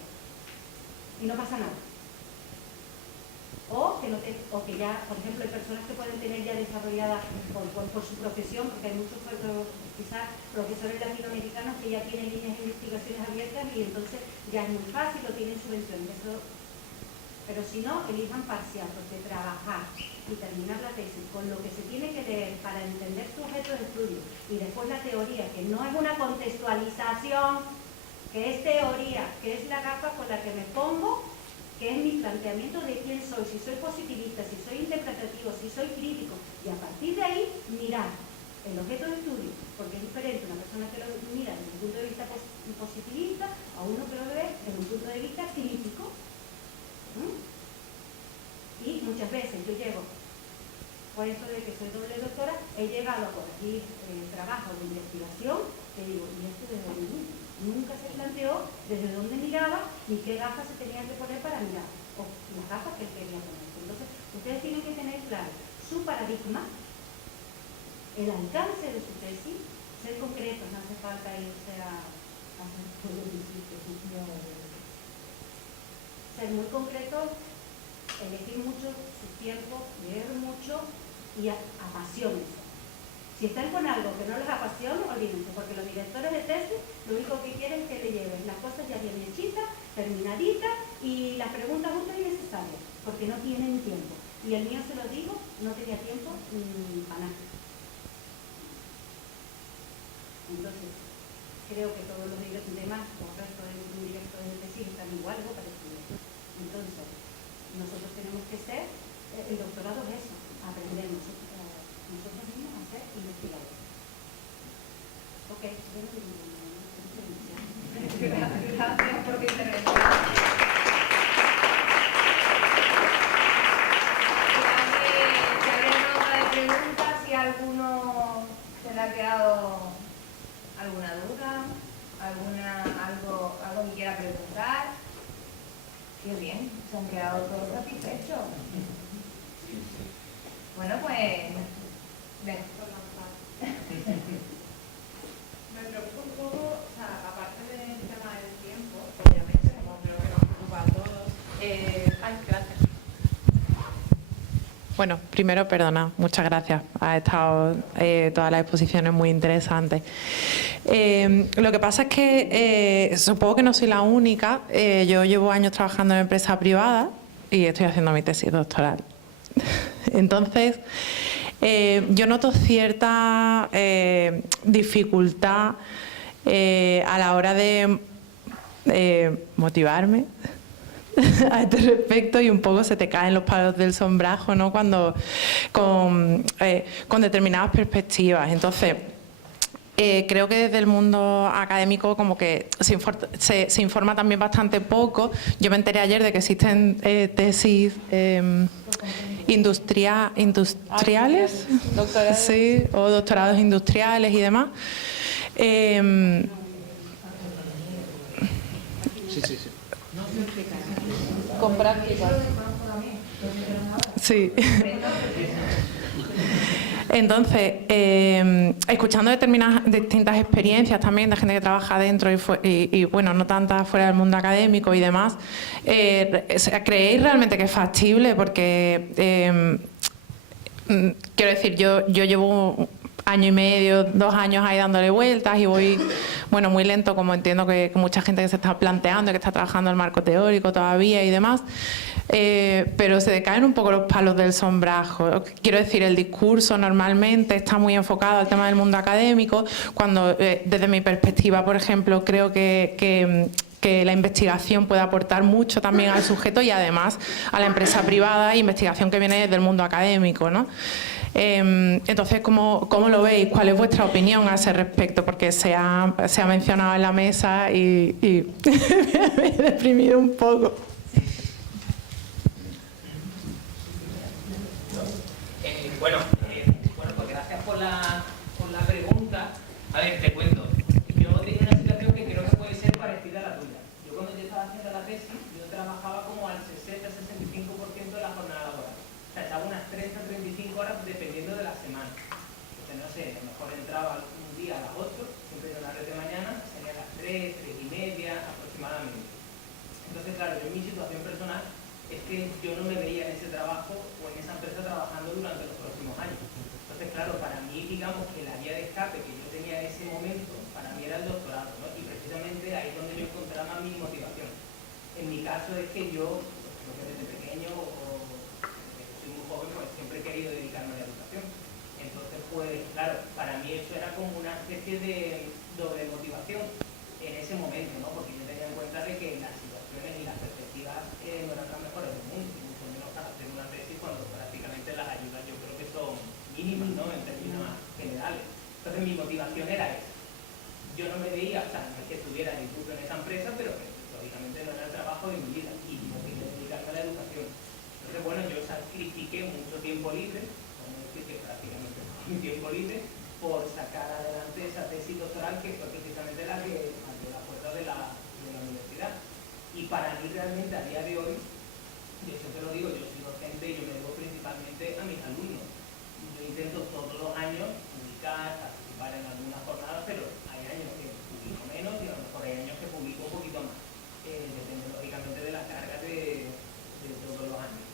Y no pasa nada. O que ya, por ejemplo, hay personas que pueden tener ya desarrollada por su profesión, porque hay muchos quizás profesores latinoamericanos que ya tienen líneas de investigaciones abiertas y entonces ya es muy fácil o tienen subvenciones. Pero si no, elijan parcial, porque trabajar y terminar la tesis con lo que se tiene que leer para entender su objeto de estudio y después la teoría, que no es una contextualización, que es teoría, que es la gafa con la que me pongo, que es mi planteamiento de quién soy, si soy positivista, si soy interpretativo, si soy crítico, y a partir de ahí mirar el objeto de estudio, porque es diferente una persona que lo mira desde un punto de vista positivista a uno que lo ve desde un punto de vista crítico. Y muchas veces yo llego, por eso de que soy doble doctora, he llegado a corregir trabajos de investigación que digo, ¿y esto desde dónde? Nunca se planteó desde dónde miraba ni qué gafas se tenían que poner para mirar, o las gafas que él quería poner. Entonces, ustedes tienen que tener claro su paradigma, el alcance de su tesis, ser concretos, no hace falta irse a hacer todo el ser muy concretos, elegir mucho su tiempo, leer mucho y apasiones. Si están con algo que no les apasiona, olvídense, porque los directores de tesis lo único que quieren es que le lleven las cosas ya bien hechitas, terminaditas y las preguntas justas y necesarias, porque no tienen tiempo. Y el mío, se lo digo, no tenía tiempo para nada. Entonces, creo que todos los demás, o el resto de directores de tesis están igual o parecidos. Entonces, nosotros tenemos que ser, el doctorado es eso, aprendemos. Nosotros mismos a ser investigadores. Ok, gracias por tu intervención. Se abre una ronda de preguntas, si a alguno se le ha quedado alguna duda, algo que quiera preguntar. Qué bien, se han quedado todos satisfechos. Bueno, pues ven. Me preocupa un poco, o sea, aparte del tema del tiempo, obviamente, como creo que nos preocupa a todos. Gracias. Bueno, primero, perdona, muchas gracias. Ha estado todas las exposiciones muy interesantes. Lo que pasa es que supongo que no soy la única. Yo llevo años trabajando en empresa privada y estoy haciendo mi tesis doctoral. Entonces, yo noto cierta dificultad a la hora de motivarme a este respecto, y un poco se te caen los palos del sombrajo, ¿no? Cuando con determinadas perspectivas. Entonces, creo que desde el mundo académico como que se informa también bastante poco. Yo me enteré ayer de que existen tesis industriales, sí, o doctorados industriales y demás. Sí. Con prácticas. Sí. Entonces, escuchando distintas experiencias también de gente que trabaja dentro y bueno, no tantas fuera del mundo académico y demás, ¿creéis realmente que es factible? Porque, quiero decir, yo llevo 1,5 años, 2 años ahí dándole vueltas y voy, bueno, muy lento, como entiendo que mucha gente que se está planteando, que está trabajando el marco teórico todavía y demás. Pero se decaen un poco los palos del sombrajo. Quiero decir, el discurso normalmente está muy enfocado al tema del mundo académico, cuando desde mi perspectiva, por ejemplo, creo que la investigación puede aportar mucho también al sujeto y además a la empresa privada, investigación que viene del mundo académico, ¿no? Entonces, ¿cómo lo veis? ¿Cuál es vuestra opinión a ese respecto? Porque se ha mencionado en la mesa y me he deprimido un poco. Bueno, pues gracias por la pregunta. A ver, te cuento. Yo tengo una situación que creo que puede ser parecida a la tuya. Yo cuando yo estaba haciendo la tesis, yo trabajaba como al 60-65% de la jornada laboral. O sea, estaba unas 30-35 horas dependiendo de la semana. Entonces, no sé, a lo mejor entraba un día a las 8, siempre en horario de mañana, salía a las 3:30 aproximadamente. Entonces, claro, yo en mi situación personal es que yo no me veía en ese trabajo o en esa empresa trabajando durante los próximos años. Entonces, claro, para mí, digamos que la vía de escape que yo tenía en ese momento, para mí era el doctorado, ¿no? Y precisamente ahí es donde yo encontraba mi motivación. En mi caso es que yo, creo que desde pequeño o desde que soy muy joven, pues siempre he querido dedicarme a la educación. Entonces, pues, claro, para mí eso era como una especie de doble motivación en ese momento, ¿no? Porque yo tenía en cuenta de que las situaciones y las perspectivas no eran las mejores del mundo, y mucho menos para hacer una tesis cuando prácticamente las ayudas yo creo que son mínimas, ¿no? En términos generales. Entonces mi motivación era esa. Yo no me veía, o sea, no es que estuviera incluso en esa empresa, pero que lógicamente no era el trabajo de mi vida y yo quería dedicarme a la educación. Entonces, bueno, yo sacrifiqué mucho tiempo libre, como decir que prácticamente mi tiempo libre, por sacar adelante esa tesis doctoral que fue precisamente la que abrió la puerta de la universidad. Y para mí realmente a día de hoy, yo siempre lo digo, yo soy docente y yo me debo principalmente a mis alumnos. Yo intento todos los años publicar, participar en algunas jornadas, pero hay años que publico menos y a lo mejor hay años que publico un poquito más. Depende lógicamente de la carga de todos los años.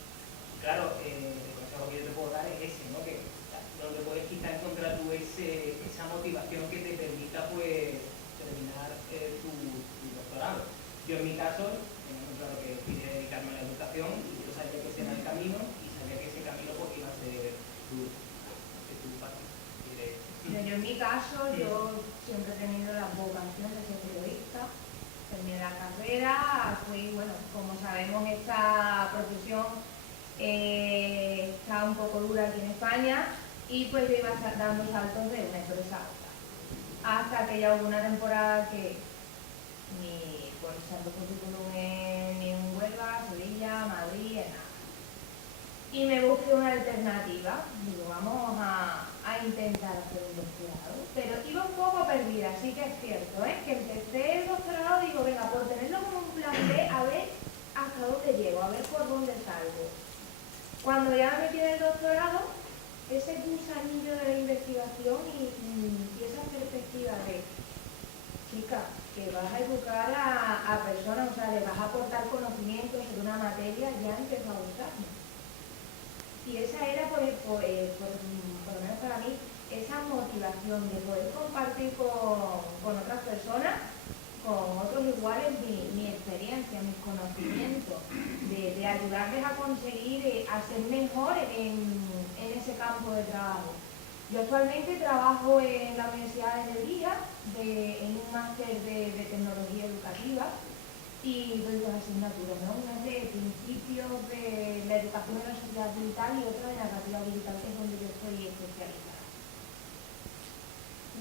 Claro, el consejo que yo te puedo dar es ese, ¿no? Que no te puedes quitar contra tú esa motivación que te permita pues terminar tu doctorado. Yo en mi caso, tenía muy claro que quería dedicarme a la educación y yo sabía que ese era el camino y sabía que ese camino pues iba a ser duro. Yo en mi caso, yo siempre he tenido la vocación de ser periodista. Terminé la carrera, fui, bueno, como sabemos esta profesión está un poco dura aquí en España y pues yo iba dando saltos de una empresa a otra. Hasta que ya hubo una temporada que ni por echando currículum ni en Huelva, Sevilla, Madrid, en nada. Y me busqué una alternativa, digo, vamos a intentar hacer un doctorado, pero iba un poco perdida, sí que es cierto, que empecé el doctorado, digo, venga, por tenerlo como un plan B, a ver hasta dónde llego, a ver por dónde salgo. Cuando ya me metí en el doctorado, ese gusanillo de la investigación y esa perspectiva de, chica, que vas a educar a personas, o sea, le vas a aportar conocimientos sobre una materia, ya empezó a gustarme. Y esa era, por lo menos para mí, esa motivación de poder compartir con otras personas, con otros iguales, mi experiencia, mis conocimientos, de ayudarles a conseguir, a ser mejores en ese campo de trabajo. Yo actualmente trabajo en la Universidad de Sevilla, en un máster de tecnología educativa, y doy dos asignaturas, ¿no? Una de principios de la educación en la sociedad digital y otra de narrativa digital, que es donde yo estoy especializada.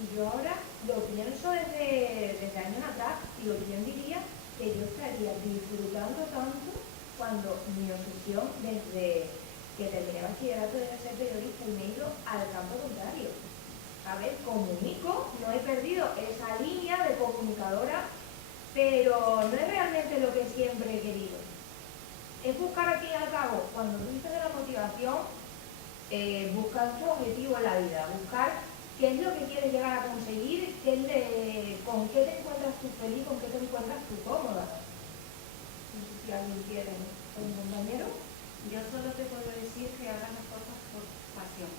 Y yo ahora lo pienso desde años atrás, y lo que yo diría que yo estaría disfrutando tanto cuando mi obsesión desde que terminé bachillerato era ser periodista y me he ido al campo contrario. A ver, comunico, no he perdido esa línea de comunicadora, pero no es realmente lo que siempre he querido. Es buscar aquí al cabo, cuando tú dices de la motivación, motivación, buscar tu objetivo en la vida, buscar qué es lo que quieres llegar a conseguir, con qué te encuentras tú feliz, con qué te encuentras tú cómoda. No sé si alguien quiere, un compañero. Yo solo te puedo decir que hagas las cosas por pasión.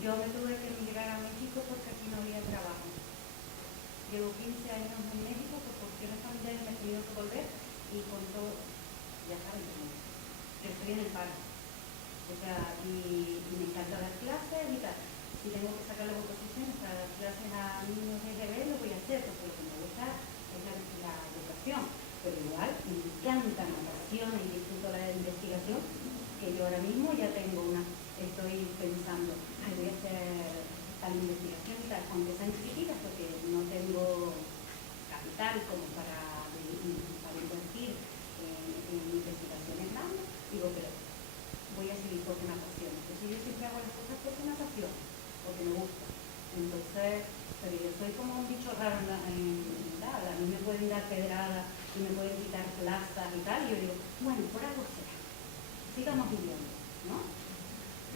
Yo me tuve que emigrar a México porque aquí no había trabajo. Llevo 15 años en México, por cuestiones familiares me he tenido que volver y con todo, ya saben, que estoy en el paro. O sea, y me encanta dar clases y tal. Si tengo que sacar las oposiciones para dar clases a niños de EGB, lo voy a hacer, porque lo que me gusta es la educación. Pero igual me encanta la natación y disfruto la investigación, que yo ahora mismo ya tengo estoy pensando, voy a hacer tal investigación y tal, aunque sean chiquititas, porque no tengo capital como para invertir en investigaciones grandes, digo, pero voy a seguir porque me apasiona. Entonces yo siempre hago las cosas porque me apasiona, porque me gusta. Entonces, pero yo soy como un bicho raro en tal, a mí me pueden dar pedradas y me pueden quitar plazas y tal, y yo digo, bueno, por algo será, sigamos viviendo, ¿no?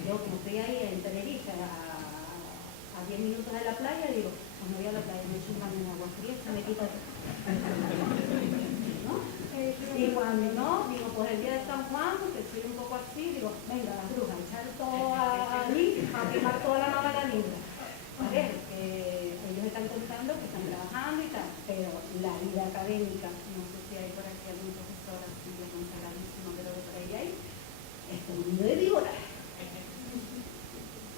Yo como estoy ahí en Tenerife, a 10 minutos de la playa, digo, pues me voy a la playa, me echo un baño en agua fría, se me quita ¿no? Y cuando no, digo, pues el día de San Juan, porque soy un poco así, digo, venga, las brujas, echar todo allí, a quemar toda la novela linda. ¿Vale? Ellos están contando que están trabajando y tal, pero la vida académica, no sé si hay por aquí algún profesor así de consagradísimo, pero que por ahí hay, es un mundo de víboras.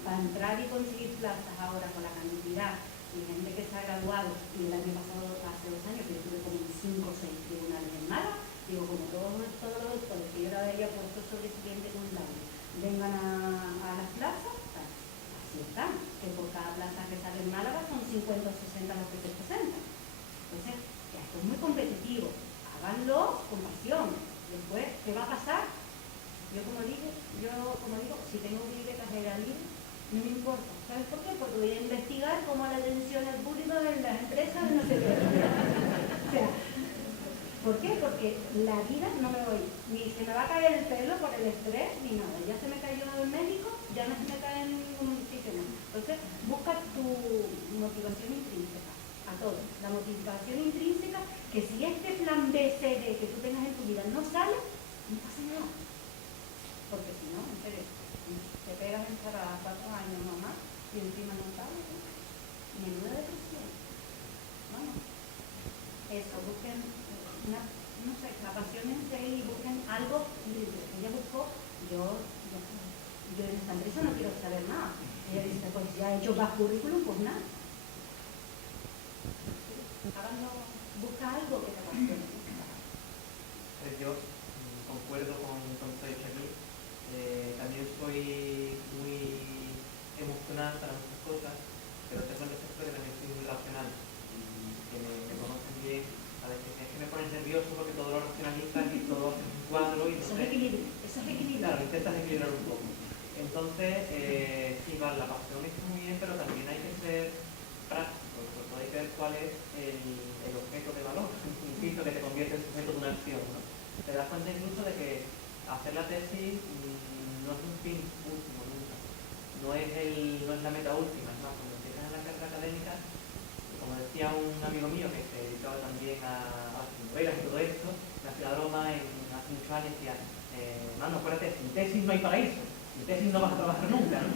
Para entrar y conseguir plazas ahora con la cantidad de gente que se ha graduado, y el año pasado, hace 2 años, que yo tuve como 5 o 6 tribunales en Málaga, digo, como todos los doctores que yo la había puesto sobre el siguiente consulado, vengan a las plazas, así están, que por cada plaza que sale en Málaga son 50 o 60 los que se presentan. Entonces, esto es muy competitivo, háganlo con pasión. Después, ¿qué va a pasar? Yo como digo, si tengo que ir de carrera libre, no me importa. ¿Sabes por qué? Porque voy a investigar cómo la atención al público en las empresas no se queda. O sea, ¿por qué? Porque la vida no me voy, ni se me va a caer el pelo por el estrés, ni nada. Ya se me cayó el médico, ya no se me cae en ningún sitio más. Entonces, busca tu motivación intrínseca, a todo. La motivación intrínseca, que si este plan B, C, D que tú tengas en tu vida no sale, no pasa nada. Porque si no, en serio, te pegas en para 4 años nomás y encima no sale, ¿no? Menuda depresión. Bueno, eso, busquen no sé, apasionense y busquen algo libre. Ella buscó, yo en esta empresa no quiero saber nada. Ella dice, pues ya he hecho más currículum, pues nada. Busca algo que te apasione. Pues yo concuerdo con todo esto aquí. También soy muy emocional para muchas cosas, pero tengo el defecto de que también soy muy racional y que me conocen bien. A veces es que me pones nervioso porque todo lo racionalizas y todo haces un cuadro y eso es equilibrio, Claro, intentas equilibrar un poco. Entonces, sí, vale, la pasión está muy bien, pero también hay que ser práctico, sobre todo hay que ver cuál es el objeto de valor, insisto, que te convierte en sujeto de una acción, ¿no? Te das cuenta incluso de que hacer la tesis no es un fin último nunca, no es la meta última, es más, cuando empiezas en la carrera académica, como decía un amigo mío que se dedicaba también a las novelas y todo esto, me hacía la broma hace muchos años y decía, mano, acuérdate, sin tesis no hay paraíso, sin tesis no vas a trabajar nunca, ¿no?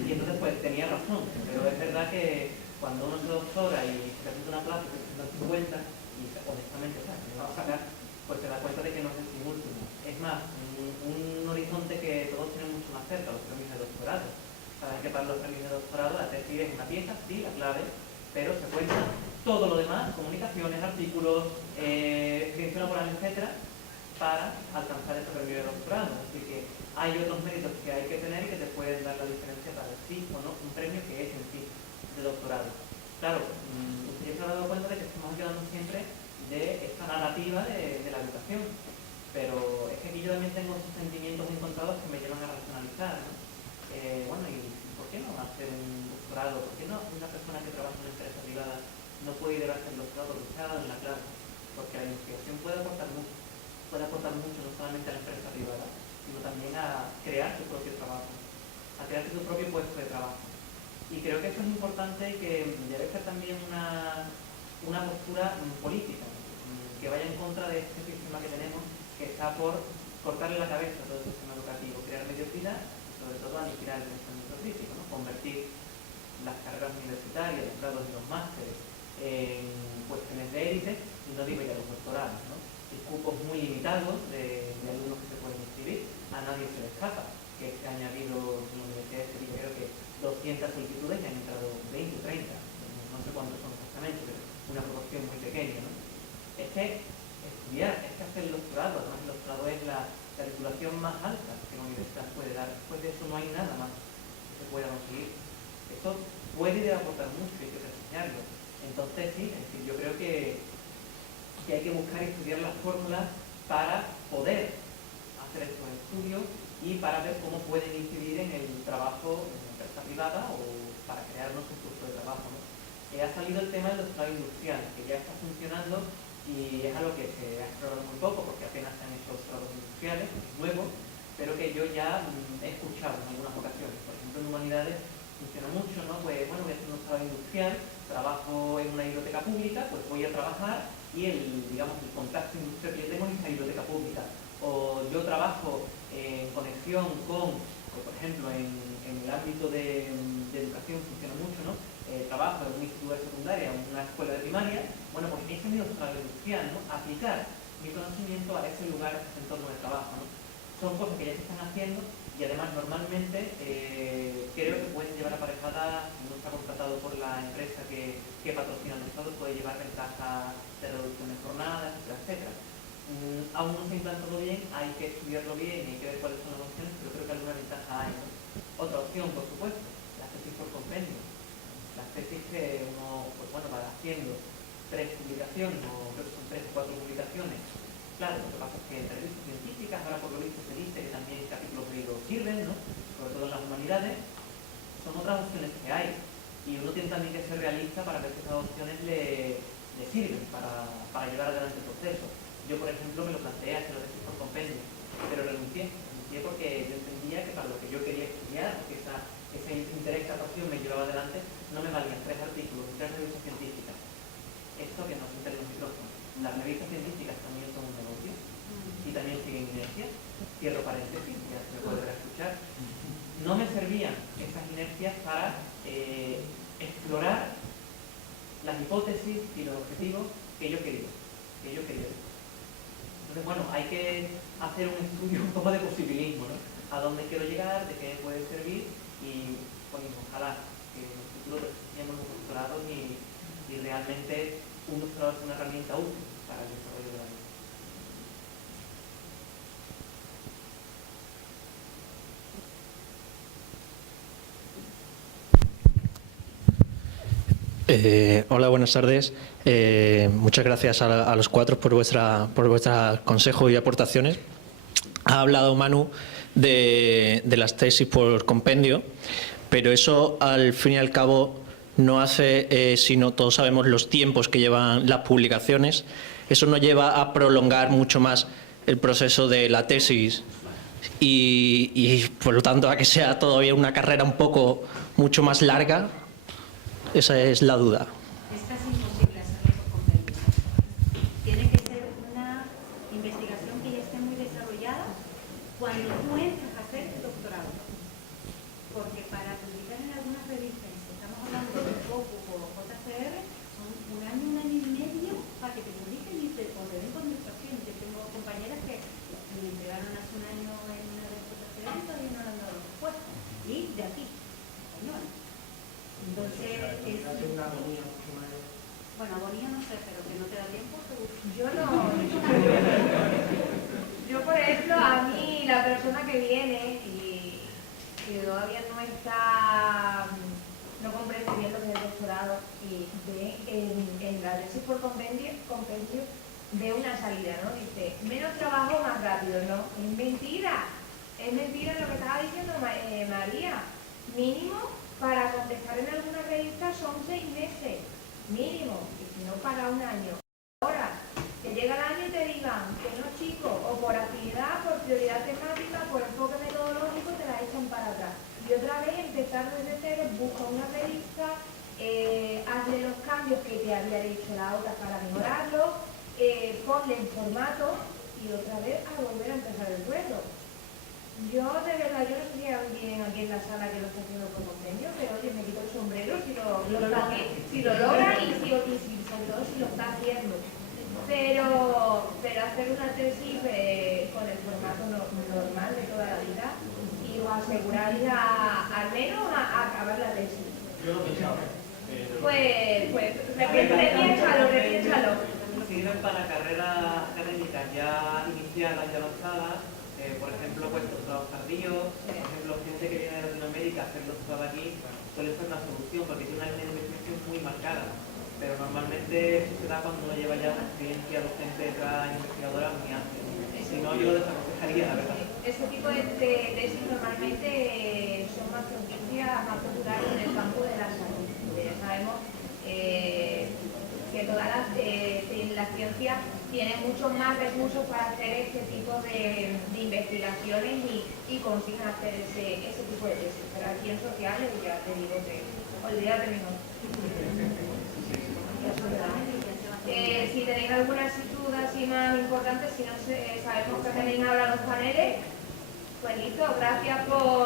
Y entonces pues tenía razón, pero es verdad que cuando uno se doctora y se presenta una plaza y se presenta 50 y honestamente, ¿sabes? Que no va a sacar, pues te das cuenta de que no es el fin último. Es más, un horizonte que todos tienen mucho más cerca, los premios de doctorado. Saben que para los premios de doctorado la tesis es una pieza, sí, la clave, pero se cuenta todo lo demás, comunicaciones, artículos, experiencia laboral, etcétera, para alcanzar ese premio de doctorado. Así que hay otros méritos que hay que tener y que te pueden dar la diferencia para el sí o no un premio que es en sí de doctorado. Claro, ustedes se han dado cuenta de que estamos hablando siempre de esta narrativa de la educación, pero es que aquí yo también tengo esos sentimientos encontrados que me llevan a racionalizar, ¿no? Bueno, ¿y por qué no hacer un doctorado? ¿Por qué no una persona que trabaja en una empresa privada no puede ir a hacer el doctorado? Porque se ha dado en la clase, porque la investigación puede aportar mucho no solamente a la empresa privada, sino también a crear tu propio trabajo, a crear tu propio puesto de trabajo. Y creo que eso es importante y que debe ser también una postura política, que vaya en contra de este sistema que tenemos, que está por cortarle la cabeza a todo el sistema educativo, crear mediocridad y sobre todo aniquilar el pensamiento crítico, ¿no? Convertir las carreras universitarias, los grados y los másteres en cuestiones de élite, y no digo ya los doctorados, ¿no? Y cupos muy limitados de alumnos que se pueden inscribir, a nadie se le escapa, que se ha añadido en la Universidad de Sevilla, creo que 200 solicitudes y han entrado 20 o 30, no sé cuántos son exactamente, pero una proporción muy pequeña, ¿no? Es que estudiar, es que hacer el doctorado, además el doctorado es la titulación más alta que la universidad puede dar, después de eso no hay nada más que se pueda conseguir. Esto puede y debe aportar mucho, hay que enseñarlo. Entonces sí, es decir, yo creo que hay que buscar y estudiar las fórmulas para poder hacer estos estudios y para ver cómo pueden incidir en el trabajo en la empresa privada o para crearnos un puesto de trabajo, ¿no? Ha salido el tema del doctorado industrial, que ya está funcionando y es algo que se ha explorado muy poco porque apenas se han hecho doctorados industriales, es nuevo, pero que yo ya he escuchado en algunas ocasiones. Por ejemplo, en humanidades funciona mucho, ¿no? Pues bueno, voy a hacer un doctorado industrial, trabajo en una biblioteca pública, pues voy a trabajar y el contacto industrial que yo tengo en esa biblioteca pública. O yo trabajo en conexión con, pues, por ejemplo, en el ámbito de educación funciona mucho, ¿no? Trabajo en un instituto de secundaria, en una escuela de primaria, bueno, pues ese es mi doctorado industrial, ¿no? Aplicar mi conocimiento a ese lugar, a ese entorno de trabajo, ¿no? Son cosas que ya se están haciendo y además normalmente creo que pueden llevar aparejada, si no está contratado por la empresa que patrocina el Estado, puede llevar ventajas de reducción de jornadas, etcétera, etcétera. Aún no se ha implantado bien, hay que estudiarlo bien y hay que ver cuáles son las opciones, pero creo que alguna ventaja hay, ¿no? Otra opción, por supuesto, la tesis por convenio. Las tesis que uno, pues bueno, va haciendo 3 publicaciones, o creo que son 3 o 4 publicaciones. Claro, lo que pasa es que en revistas científicas, ahora por lo visto se dice que también capítulos de libros sirven, ¿no? Sobre todo en las humanidades, son otras opciones que hay. Y uno tiene también que ser realista para ver si esas opciones le sirven para llevar adelante el proceso. Yo, por ejemplo, me lo planteé hacer lo tesis por compendio, pero renuncié porque yo entendía que para lo que yo quería estudiar, que ese interés, esa pasión me llevaba adelante, no me valían 3 artículos, 3 revistas científicas. Esto que nos interesa los micrófonos. Las revistas científicas también son un negocio y también siguen inercias. Cierro paréntesis, ya se me puede escuchar. No me servían esas inercias para explorar las hipótesis y los objetivos que yo quería. Entonces, bueno, hay que hacer un estudio un poco de posibilismo, ¿no? A dónde quiero llegar, de qué me puede servir y, pues, ojalá que en el futuro tengamos un doctorado y realmente un doctorado es una herramienta útil para el desarrollo de la vida. Hola, buenas tardes. Muchas gracias a los 4 por vuestra consejo y aportaciones. Ha hablado Manu de las tesis por compendio, pero eso al fin y al cabo no hace sino, todos sabemos los tiempos que llevan las publicaciones, eso no lleva a prolongar mucho más el proceso de la tesis y por lo tanto a que sea todavía una carrera mucho más larga. Esa es la duda. Es casi imposible hacerlo por compendio. Tiene que ser una investigación que ya esté muy desarrollada cuando tú entras a hacer tu doctorado. Porque para publicar en algunas revistas, si estamos hablando de Focus o JCR, son un año y medio para que te publiquen o te den contestación. Yo tengo compañeras que me entregaron hace un año en una de JCR y todavía no le han dado respuesta. Y de aquí, española. Entonces, bueno, agonía no sé, pero que no te da tiempo, seguro. Yo, por ejemplo, a mí, la persona que viene y que todavía no comprende bien lo que es el doctorado y ve en la tesis por compendio, ve una salida, ¿no? Dice, menos trabajo, más rápido, ¿no? Es mentira lo que estaba diciendo María. Mínimo, para contestar en alguna revista son 6 meses, mínimo, y si no para un año. Ahora, que llega el año y te digan que no, chico, o por actividad, por prioridad temática, por hazle los cambios que te había dicho la otra para mejorarlo, ponle en formato y otra vez a volver a empezar el ruedo. Yo de verdad, yo no sé si alguien aquí en la sala que lo está haciendo con convenio, pero oye, me quito el sombrero si lo logra y sobre todo si lo está haciendo. Pero hacer una tesis con el formato normal de toda la vida y os aseguráis al menos a acabar la tesis. Yo lo he pensado. Pues repiénsalo. Sirven para carreras académicas ya iniciadas y avanzadas, por ejemplo, pues doctorados tardíos, por ejemplo, gente que viene de Latinoamérica a hacer doctorado aquí, suele ser una solución porque tiene una línea de investigación muy marcada, pero normalmente eso se da cuando uno lleva ya una experiencia docente detrás investigadora muy amplia. Si no, yo lo desaconsejaría, la verdad. Este tipo de tesis normalmente son más propicias, más populares en el campo de la salud. Ya sabemos que todas las ciencias tienen muchos más recursos para hacer este tipo de investigaciones y consiguen hacer ese tipo de tesis. Pero aquí en sociales ya te digo que olvídate mejor. Si tenéis alguna duda así más importante, si no sabemos que tenéis ahora los paneles, pues listo, gracias por